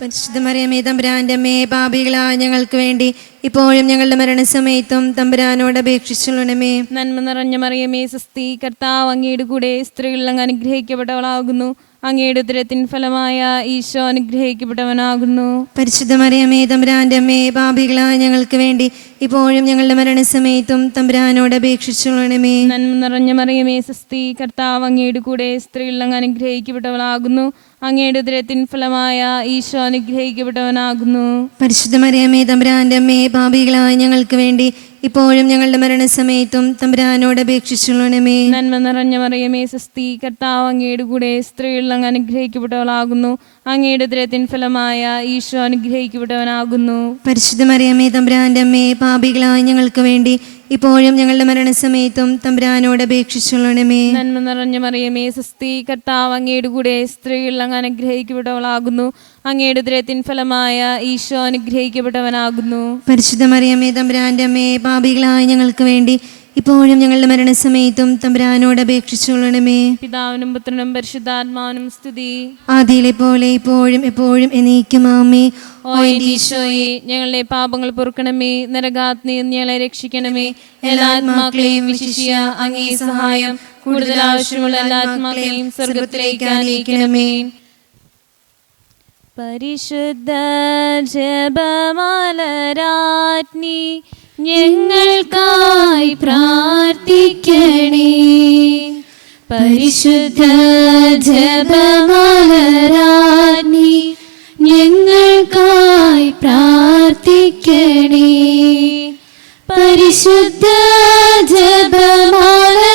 പരിശുദ്ധ മറിയമേ, തമ്പുരാന്റെ അമ്മേ, പാപികളായ ഞങ്ങൾക്ക് വേണ്ടി ഇപ്പോഴും ഞങ്ങളുടെ മരണസമയത്തും തമ്പുരാനോട് അപേക്ഷിച്ചുകൊള്ളണമേ. നന്മ നിറഞ്ഞ മറിയമേ, സ്വസ്തി, കർത്താവ് അങ്ങയുടെ കൂടെ സ്ത്രീകളിൽ അങ്ങ് അനുഗ്രഹിക്കപ്പെട്ടവളാകുന്നു. അങ്ങയുടെ ഉദരത്തിൻ ഫലമായ ഈശോ അനുഗ്രഹിക്കപ്പെട്ടവനാകുന്നു. പരിശുദ്ധ മറിയമേ, തമ്പുരാന്റെ അമ്മേ, പാപികളായ ഞങ്ങൾക്ക് വേണ്ടി ഇപ്പോഴും ഞങ്ങളുടെ മരണസമയത്തും തമ്പുരാനോട് അപേക്ഷിച്ചുകൊള്ളണമേ. നന്മ നിറഞ്ഞ മറിയമേ, സ്വസ്തി, കർത്താവ് അങ്ങയുടെ കൂടെ സ്ത്രീകളിൽ അങ്ങ് അനുഗ്രഹിക്കപ്പെട്ടവളാകുന്നു. അങ്ങയുടെ ഉദരത്തിൻ ഫലമായ ഈശോ അനുഗ്രഹിക്കപ്പെട്ടവനാകുന്നു. പരിശുദ്ധ മറിയമേ, തമ്പുരാന്റെ അമ്മേ, പാപികളായ ഞങ്ങൾക്ക് വേണ്ടി ഇപ്പോഴും ഞങ്ങളുടെ മരണസമയത്തും തമ്പുരാനോട് അപേക്ഷിച്ചുകൊള്ളണമേ. നന്മ നിറഞ്ഞ മറിയമേ, സ്വസ്തി, കർത്താവ് അങ്ങയുടെ കൂടെ സ്ത്രീകളിൽ അങ്ങ് അനുഗ്രഹിക്കപ്പെട്ടവളാകുന്നു. അങ്ങയുടെ ഉദരത്തിൻ ഫലമായ ഈശോ അനുഗ്രഹിക്കപ്പെട്ടവനാകുന്നു. പരിശുദ്ധ മറിയമേ, തമ്പുരാന്റെ അമ്മേ, പാപികളായ ഞങ്ങൾക്ക് വേണ്ടി ഇപ്പോഴും ഞങ്ങളുടെ മരണസമയത്തും തമ്പുരാനോട് അപേക്ഷിച്ചുകൊള്ളണമേ. നന്മ നിറഞ്ഞ മറിയമേ, സ്വസ്തി, കർത്താവ് അങ്ങയുടെ കൂടെ സ്ത്രീകളിൽ അങ്ങ് അനുഗ്രഹിക്കപ്പെട്ടവളാകുന്നു. അങ്ങയുടെ ഉദരത്തിൻ ഫലമായ ഈശോ അനുഗ്രഹിക്കപ്പെട്ടവനാകുന്നു. പരിശുദ്ധ മറിയമേ, തമ്പുരാന്റെ അമ്മേ, പാപികളായ ഞങ്ങൾക്ക് വേണ്ടി ഇപ്പോഴും ഞങ്ങളുടെ മരണസമയത്തും തമ്പുരാനോട് അപേക്ഷിച്ചുകൊള്ളണമേ. പിതാവിനും പുത്രനും പരിശുദ്ധാത്മാവിനും സ്തുതി. ആദിയിലെ പോലെ ഇപ്പോഴും എപ്പോഴും എന്നേക്കും ആമേൻ. ഓ എൻ്റെ ഈശോയെ, ഞങ്ങളുടെ പാപങ്ങൾ പൊറുക്കണമേ. നരകാഗ്നിയിൽ ഞങ്ങളെ രക്ഷിക്കണമേ. എല്ലാ ആത്മാക്കളെയും വിശിഷ്യ അങ്ങേ സഹായം കൂടുതൽ ആവശ്യമുള്ള എല്ലാ ആത്മാക്കളെയും സ്വർഗത്തിലേക്ക് ആനയിക്കണമേ. പരിശുദ്ധ ജപമാലരാജ്ഞി, ഞങ്ങൾക്കായി പ്രാർത്ഥിക്കണേ. പരിശുദ്ധ ജപമാലരാജ്ഞി, ഞങ്ങൾക്കായി പ്രാർത്ഥിക്കണേ. പരിശുദ്ധ ജപമാലരാജ്ഞി,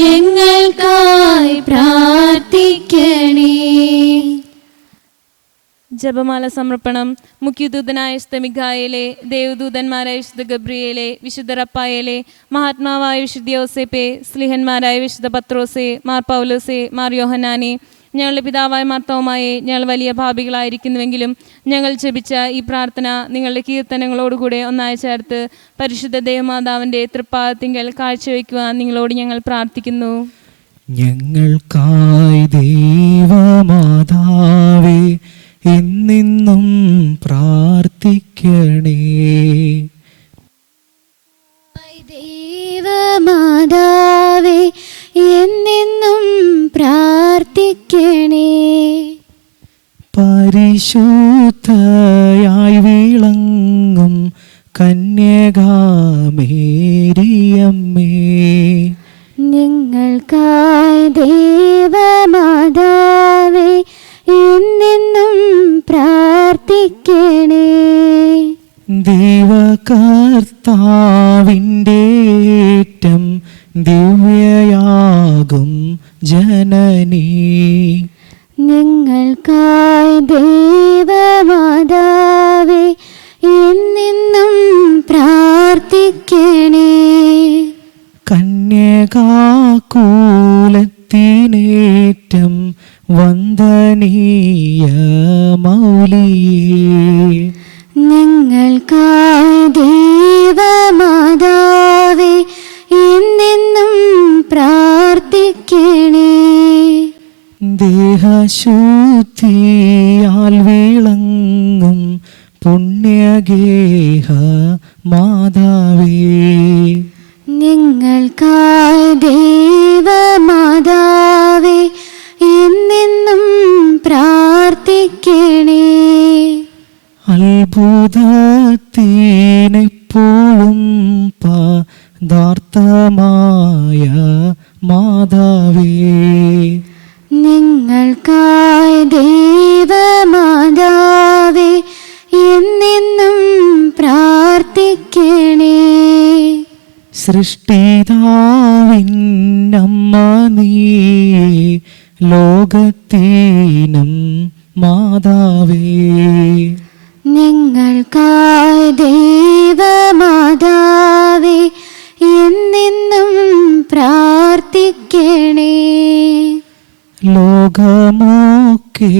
ഞങ്ങൾക്കായി പ്രാർത്ഥിക്കണേ. ജപമാല സമർപ്പണം. മുഖ്യദൂതനായ വിശുദ്ധ മിഖായേലേ, ദേവദൂതന്മാരായ വിശുദ്ധ ഗബ്രിയേലേ, വിശുദ്ധ റപ്പായേലേ, മഹാത്മാവായ വിശുദ്ധ യോസേപ്പേ, സ്ലിഹന്മാരായ വിശുദ്ധ പത്രോസേ, മാർ പൗലോസേ, മാർ യോഹന്നാനേ, ഞങ്ങളുടെ പിതാവായ മാർത്തോമായെ, ഞങ്ങൾ വലിയ പാപികളായിരിക്കുന്നുവെങ്കിലും ഞങ്ങൾ ജപിച്ച ഈ പ്രാർത്ഥന നിങ്ങളുടെ കീർത്തനങ്ങളോടുകൂടെ ഒന്നായി ചേർത്ത് പരിശുദ്ധ ദേവമാതാവിൻ്റെ തൃപ്പാദത്തിങ്കൽ കാഴ്ചവെക്കുവാൻ നിങ്ങളോട് ഞങ്ങൾ പ്രാർത്ഥിക്കുന്നു. ഞങ്ങൾക്കായി ദൈവമാതാവേ എന്നെന്നും പ്രാർത്ഥിക്കണേ. ദൈവമാതാവേ എന്നെന്നും പ്രാർത്ഥിക്കണേ. പരിശുദ്ധയായി വിളങ്ങും കന്യകാമേരിയമ്മേ, ഞങ്ങൾക്കായി ദൈവമാതാവേ എന്നെന്നും പ്രാർത്ഥിക്കണേ. ദൈവകർത്താവിൻ്റെ ഏറ്റം ദിവ്യയാകും ജനനീ. ഞങ്ങൾക്കായി ദേവമാതാവേ എന്നെന്നും പ്രാർത്ഥിക്കണേ. കന്യകാകൂലത്തിനേറ്റം വന്ദനീയ മൗലിയേ. ഞങ്ങൾക്കായി ദേവമാതാവേ എന്നെന്നും പ്രാർത്ഥിക്കണേ. ദേഹശുദ്ധിയാൽ വിളങ്ങും പുണ്യഗേഹ മാതാവേ. ഞങ്ങൾക്കായി ദേവമാതാവേ എന്നെന്നും പ്രാർത്ഥിക്കണേ. അത്ഭുതത്തിനെപ്പോഴും പദാർത്ഥമായ മാതാവേ. ഞങ്ങൾക്കായി ദേവമാതാവേ എന്നെന്നും പ്രാർത്ഥിക്കണേ. സൃഷ്ടിതാവിന്നമ്മ നീയേ ലോകത്തിനും മാതാവേ. ഞങ്ങൾക്കായി ദേവമാതാവേ എന്നെന്നും പ്രാർത്ഥിക്കണേ. ലോകമൊക്കെ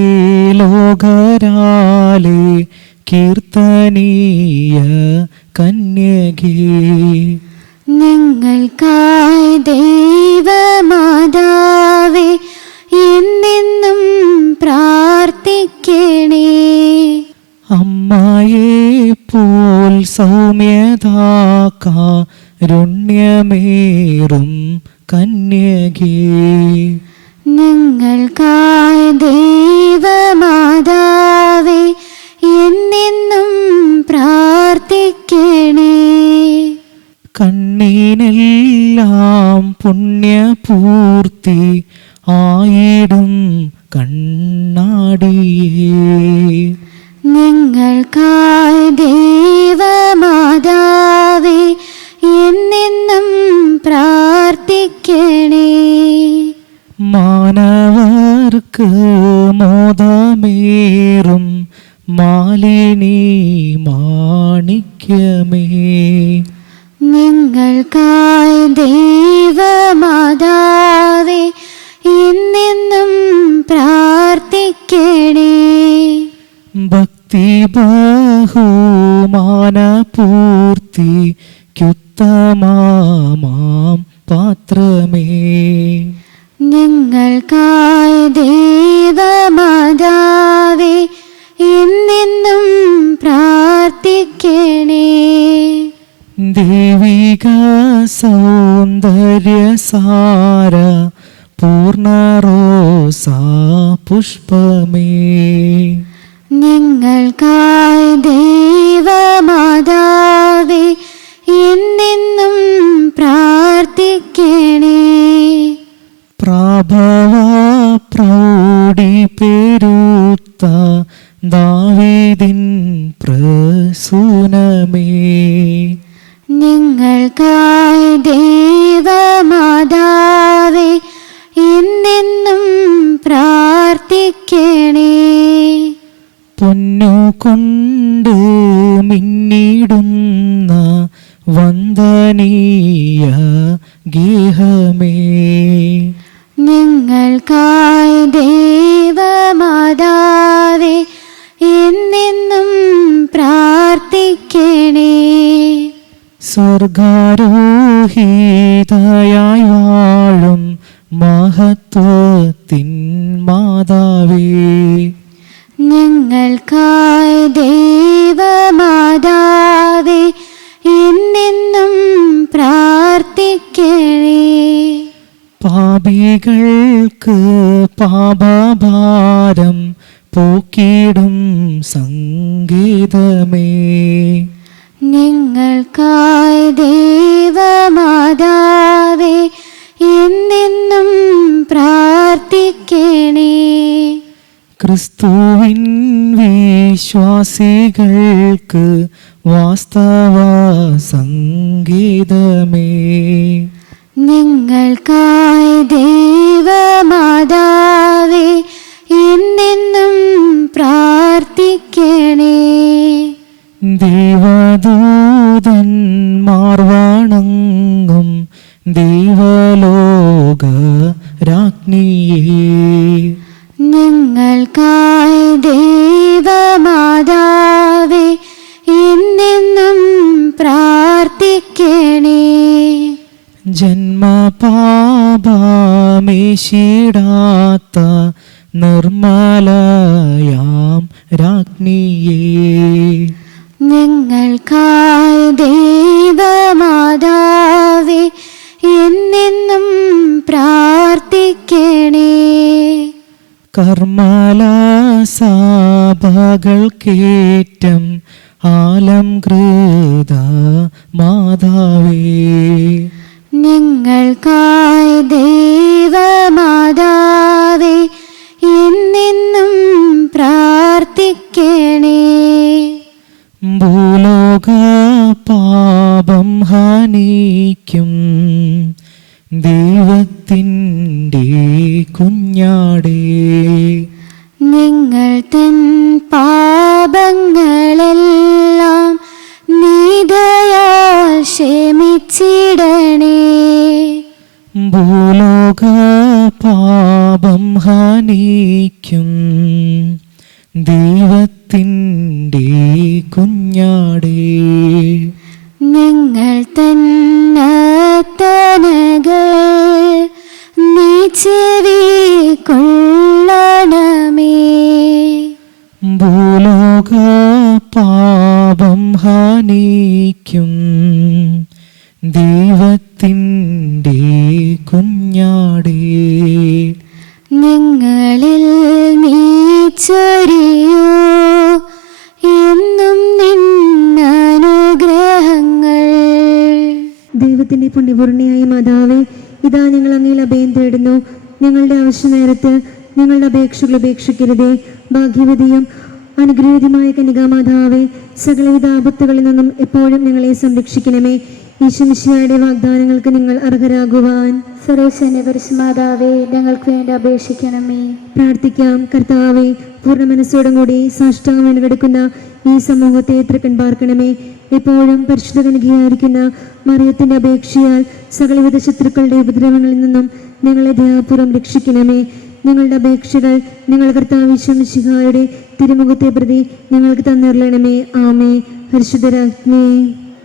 ലോകരാലെ കീർത്തനീയ കന്യകേ. ഞങ്ങൾക്കായി ദേവമാതാവേ എന്നെന്നും പ്രാർത്ഥിക്കണേ. അമ്മയെ പോൽ സൗമ്യതാകാരുണ്യമേറും കന്യകേ. ഞങ്ങൾക്കായി ദേവമാതാവേ എന്നെന്നും പ്രാർത്ഥിക്കണേ. കണ്ണീനെല്ലാം പുണ്യപൂർത്തി ആയിടും കണ്ണാടിയേ. ഞങ്ങൾക്കായി ദേവമാതാവേ എന്നെന്നും പ്രാർത്ഥിക്കണേ. മാനവർക്ക് മോദമേറും മാലിനി മാണിക്യമേ. ഞങ്ങൾക്കായി ദേവമാതാവേ എന്നെന്നും പ്രാർത്ഥിക്കണേ. ഭക്തി ബഹുമാനപൂർത്തിക്കുത്തമാം പാത്രമേ. ഞങ്ങൾക്കായി ദേവമാതാവേ എന്നെന്നും പ്രാർത്ഥിക്കണേ. ദേവിക സൗന്ദര്യസാര പൂർണ്ണറോസാ പുഷ്പമേ. ഞങ്ങൾക്കായി ദേവമാതാവേ എന്നെന്നും പ്രാർത്ഥിക്കണേ. പ്രാഭവ പ്രൗഢി പെരുത്ത ദാവീദിൻ പ്രസൂനമേ. ഞങ്ങൾക്കായി ദേവമാതാവേ എന്നെന്നും പ്രാർത്ഥിക്കണേ. പൊന്നുകൊണ്ട് മിന്നിടുന്ന വന്ദനീയ ഗേഹമേ. ഞങ്ങൾക്കായി ദേവമാതാവേ എന്നെന്നും പ്രാർത്ഥിക്കണേ. സ്വർഗാരോഹിതയായി വാഴും മഹത്വത്തിൻ മാതാവേ. ഞങ്ങൾക്കായി ദേവമാതാവേ എന്നെന്നും പ്രാർത്ഥിക്കണേ. പാപികൾക്ക് പാപഭാരം പോക്കിടും സംഗീതമേ. ഞങ്ങൾക്കായി ദേവമാതാവേ എന്നെന്നും പ്രാർത്ഥിക്കണേ. ക്രിസ്തുവിൻ വിശ്വാസികൾക്ക് വാസ്തവ സംഗീതമേ. ഞങ്ങൾക്കായി ദൈവമാതാവേ എന്നെന്നും പ്രാർത്ഥിക്കണേ. ദൈവദൂതന്മാർ വണങ്ങും ദൈവലോക രാജ്ഞിയേ, ഞങ്ങൾക്കായി ദൈവമാതാവേ എന്നെന്നും പ്രാർത്ഥിക്കണേ. ജന്മപാപമേശിടാത്ത നിർമ്മലയാം രാജ്ഞിയേ, ഞങ്ങൾക്കായി ദൈവമാതാവേ എന്നെന്നും പ്രാർത്ഥിക്കണേ. കർമ്മല സഭകൾക്കേറ്റം ആലംകൃത മാതാവേ, ഞങ്ങൾക്കായി ദൈവമാതാവേ എന്നെന്നും പ്രാർത്ഥിക്കണേ. ഭൂലോക പാപം ഹനിക്കും ദൈവത്തിൻ്റെ കുഞ്ഞാടേ, നിങ്ങൾ തൻ പാപങ്ങളെല്ലാം നീതയാൽ ക്ഷമിച്ചിടണേ. ഭൂലോക പാപം ഹനിക്കും ദൈവത്തിൻ്റെ കുഞ്ഞാടേ, നിങ്ങൾ തന്നത്തനകൾ നീ ചെവിക്കൊള്ളണമേ. ഭൂലോക പാപം ഹനിക്കും ദൈവത്തിൻ്റെ കുഞ്ഞാടേ, ഞങ്ങളിൽ നീ ചൊരിയൂ എന്നും നിന്നനുഗ്രഹങ്ങൾ. ദൈവത്തിന്റെ പുണ്യപൂർണിയായ മാതാവേ, ഇതാ ഞങ്ങൾ അങ്ങയിൽ അഭയം തേടുന്നു. ഞങ്ങളുടെ ആവശ്യ നേരത്ത് ഞങ്ങളുടെ അപേക്ഷകൾ ഉപേക്ഷിക്കരുതേ. ഭാഗ്യവതിയും അനുഗ്രഹീതമായ കന്യകാമാതാവേ, സകലവിധ ആപത്തുകളിൽ നിന്നും എപ്പോഴും ഞങ്ങളെ സംരക്ഷിക്കണമേ. ഈശ്വമിശിഹായുടെ വാഗ്ദാനങ്ങൾക്ക് നിങ്ങൾ അർഹരാകുവാൻ സർവ്വസൈന്യ പരിശുമാതാവേ ഞങ്ങൾക്ക് വേണ്ടി അപേക്ഷിക്കണമേ. പ്രാർത്ഥിക്കാം. കർത്താവേ, പൂർണ്ണ മനസ്സോടും കൂടി സാഷ്ടാംഗം കിടക്കുന്ന ഈ സമൂഹത്തെ തൃക്കൺ പാർക്കണമേ. എപ്പോഴും പരിശുദ്ധ കന്യകയായിരിക്കുന്ന മറിയത്തിന്റെ അപേക്ഷയാൽ സകലവിധ ശത്രുക്കളുടെ ഉപദ്രവങ്ങളിൽ നിന്നും ഞങ്ങളെ ദയാപൂർവ്വം രക്ഷിക്കണമേ. ഞങ്ങളുടെ അപേക്ഷകൾ ഞങ്ങൾ കർത്താവ് ഈശ്വമിശിഹായുടെ തിരുമുഖത്തെ പ്രതി ഞങ്ങൾക്ക് തന്നിരളണമേ. ആമേ. പരിശുദ്ധരാജ്ഞേ,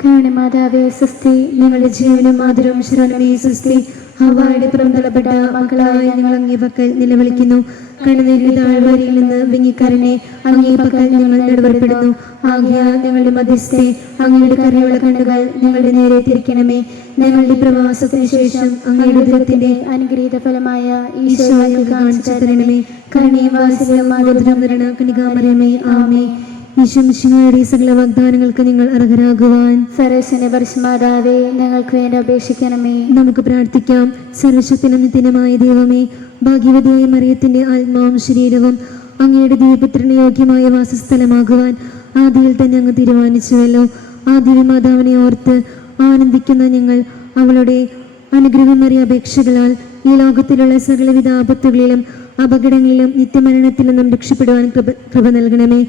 കാരണമാതാവേ സ്വസ്തി. ഞങ്ങളുടെ ജീവനും ആദരവും ശരണമേ സ്വസ്തി. ഹവ്വായുടെ പുറന്തള്ളപ്പെട്ട മക്കളായ ഞങ്ങൾ അങ്ങേ പക്കൽ നിലവിളിക്കുന്നു. കണ്ണുനീരിന്റെ താഴ്വരയിൽ നിന്ന് വിങ്ങിക്കരനെ അങ്ങേ പക്കൽ ഞങ്ങൾ നെടുവപ്പെടുന്നു. ആകയാൽ ഞങ്ങളുടെ മധ്യസ്ഥെ അങ്ങയുടെ കരുണയുള്ള കണ്ണുകൾ ഞങ്ങളുടെ നേരെ തിരിക്കണമേ. ഞങ്ങളുടെ പ്രവാസത്തിന് ശേഷം അങ്ങയുടെ ഉദരത്തിന്റെ അനുഗ്രഹീത ഫലമായ ഈശോ ഞങ്ങൾക്ക് കാണിച്ചു തരണമേ. കരുണയും വാത്സല്യവും ആദരവും നിറഞ്ഞ കന്യകാമറിയമേ. ആമേ. ഈശ്വമിശിഹായുടെ സകല വാഗ്ദാനങ്ങൾക്ക് നിങ്ങൾ അർഹരാകുവാൻ സർവ്വസൈന്യ പരിശുമാതാവേ ഞങ്ങൾക്ക് വേണ്ടി അപേക്ഷിക്കണമേ. നമുക്ക് പ്രാർത്ഥിക്കാം. സർവശക്തനും നിത്യനുമായ ദൈവമേ, ഭാഗ്യവതിയായ മറിയത്തിന്റെ ആത്മാവും ശരീരവും അങ്ങയുടെ ദൈവപുത്രന് യോഗ്യമായ വാസസ്ഥലമാകുവാൻ ആദിയിൽ തന്നെ അങ്ങ് തീരുമാനിച്ചുവല്ലോ. ആ ദിവ്യമാതാവിനെ ഓർത്ത് ആനന്ദിക്കുന്ന ഞങ്ങൾ അവളുടെ അനുഗ്രഹമേറിയ അപേക്ഷകളാൽ ഈ ലോകത്തിലുള്ള സകലവിധ ആപത്തുകളിലും അപകടങ്ങളിലും നിത്യമരണത്തിൽ നിന്നും രക്ഷപ്പെടുവാൻ കൃപ നൽകണമേ.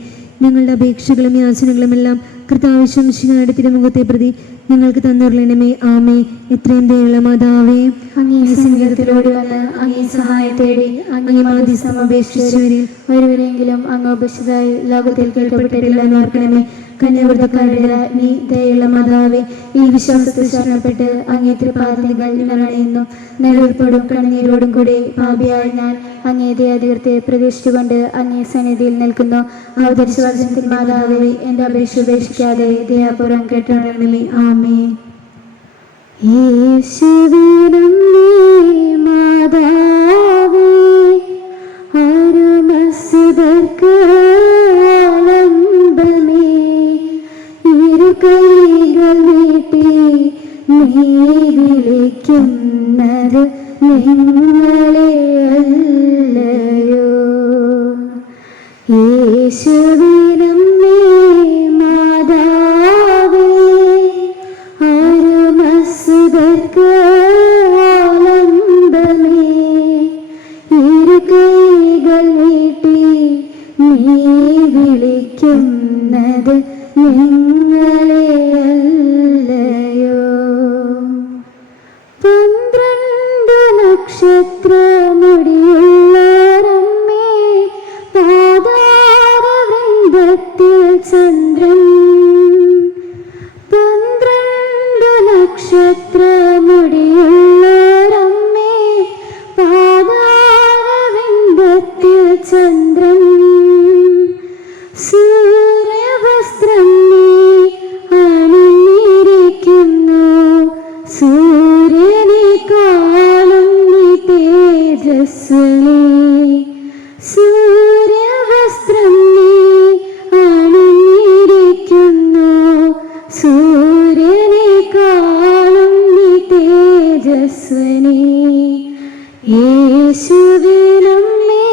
ഞങ്ങളുടെ അപേക്ഷകളും യാചനകളും എല്ലാം കർത്താവ് ഈശോയുടെ തിരുമുഖത്തെ പ്രതി ഞങ്ങൾക്ക് തന്നിരളണമേ. ആമേ. എത്രയും ദയുള്ള മാതാവേ, അങ്ങേ സന്നിധിയിലോടി വന്ന് അങ്ങേ സഹായം തേടി അങ്ങേ മാധ്യസ്ഥം അപേക്ഷിച്ചവരിൽ ഒരുവരെങ്കിലും അങ്ങ് ഉപേക്ഷിതരായി ലോകത്തിൽ കേൾക്കപ്പെട്ടിട്ടില്ല എന്ന് ഓർക്കണമേ. കന്യാവൃതക്കാരുടെ നീ ദയുള്ള മാതാവേ, ഈ വിശ്വാസത്തിൽ ശരണപ്പെട്ട് അങ്ങേ തൃപാദങ്ങൾ നിറണയുന്നു. നിലവിൽപ്പോടും കണ്ണീരോടും കൂടി പാപിയായ ഞാൻ അങ്ങേ ദയാധികൃത്തെ പ്രതീക്ഷിച്ചുകൊണ്ട് അങ്ങേ സന്നിധിയിൽ നിൽക്കുന്നു. അവതരിച്ച വചനത്തിൽ മാതാവേ, എൻ്റെ അപേക്ഷ ഉപേക്ഷിക്കാതെ ദയാപൂർവം കേട്ടണമേ. ആമേ. യേശുവിനം മാതാവേ, അരുമസുതർക്ക് ആലംബമേ, ഇരുകൈകൾ നീട്ടി നീ വിളിക്കുന്നത് നിങ്ങളെ അല്ലയോ. യേശുവിനം മാതാവേ, അരുമസുതർക്ക് അത് നിങ്ങളെയല്ലയോ. 12 നക്ഷത്രമുടിയുള്ളോരമ്മേ, പാതാരവൃന്ദത്തിൽ ചന്ദ്രൻ. 12 നക്ഷത്രമുടിയുള്ളോരമ്മേ, പാതാരവൃന്ദത്തിൽ ചന്ദ്രൻ. സൂര്യവസ്ത്രം നീ അണിഞ്ഞിരിക്കുന്നു, സൂര്യനെക്കാളും നീ തേജസ്വിനി. സൂര്യവസ്ത്രം നീ അണിഞ്ഞിരിക്കുന്നു, സൂര്യനെക്കാളും നീ തേജസ്വിനി. യേശുവിനമ്മേ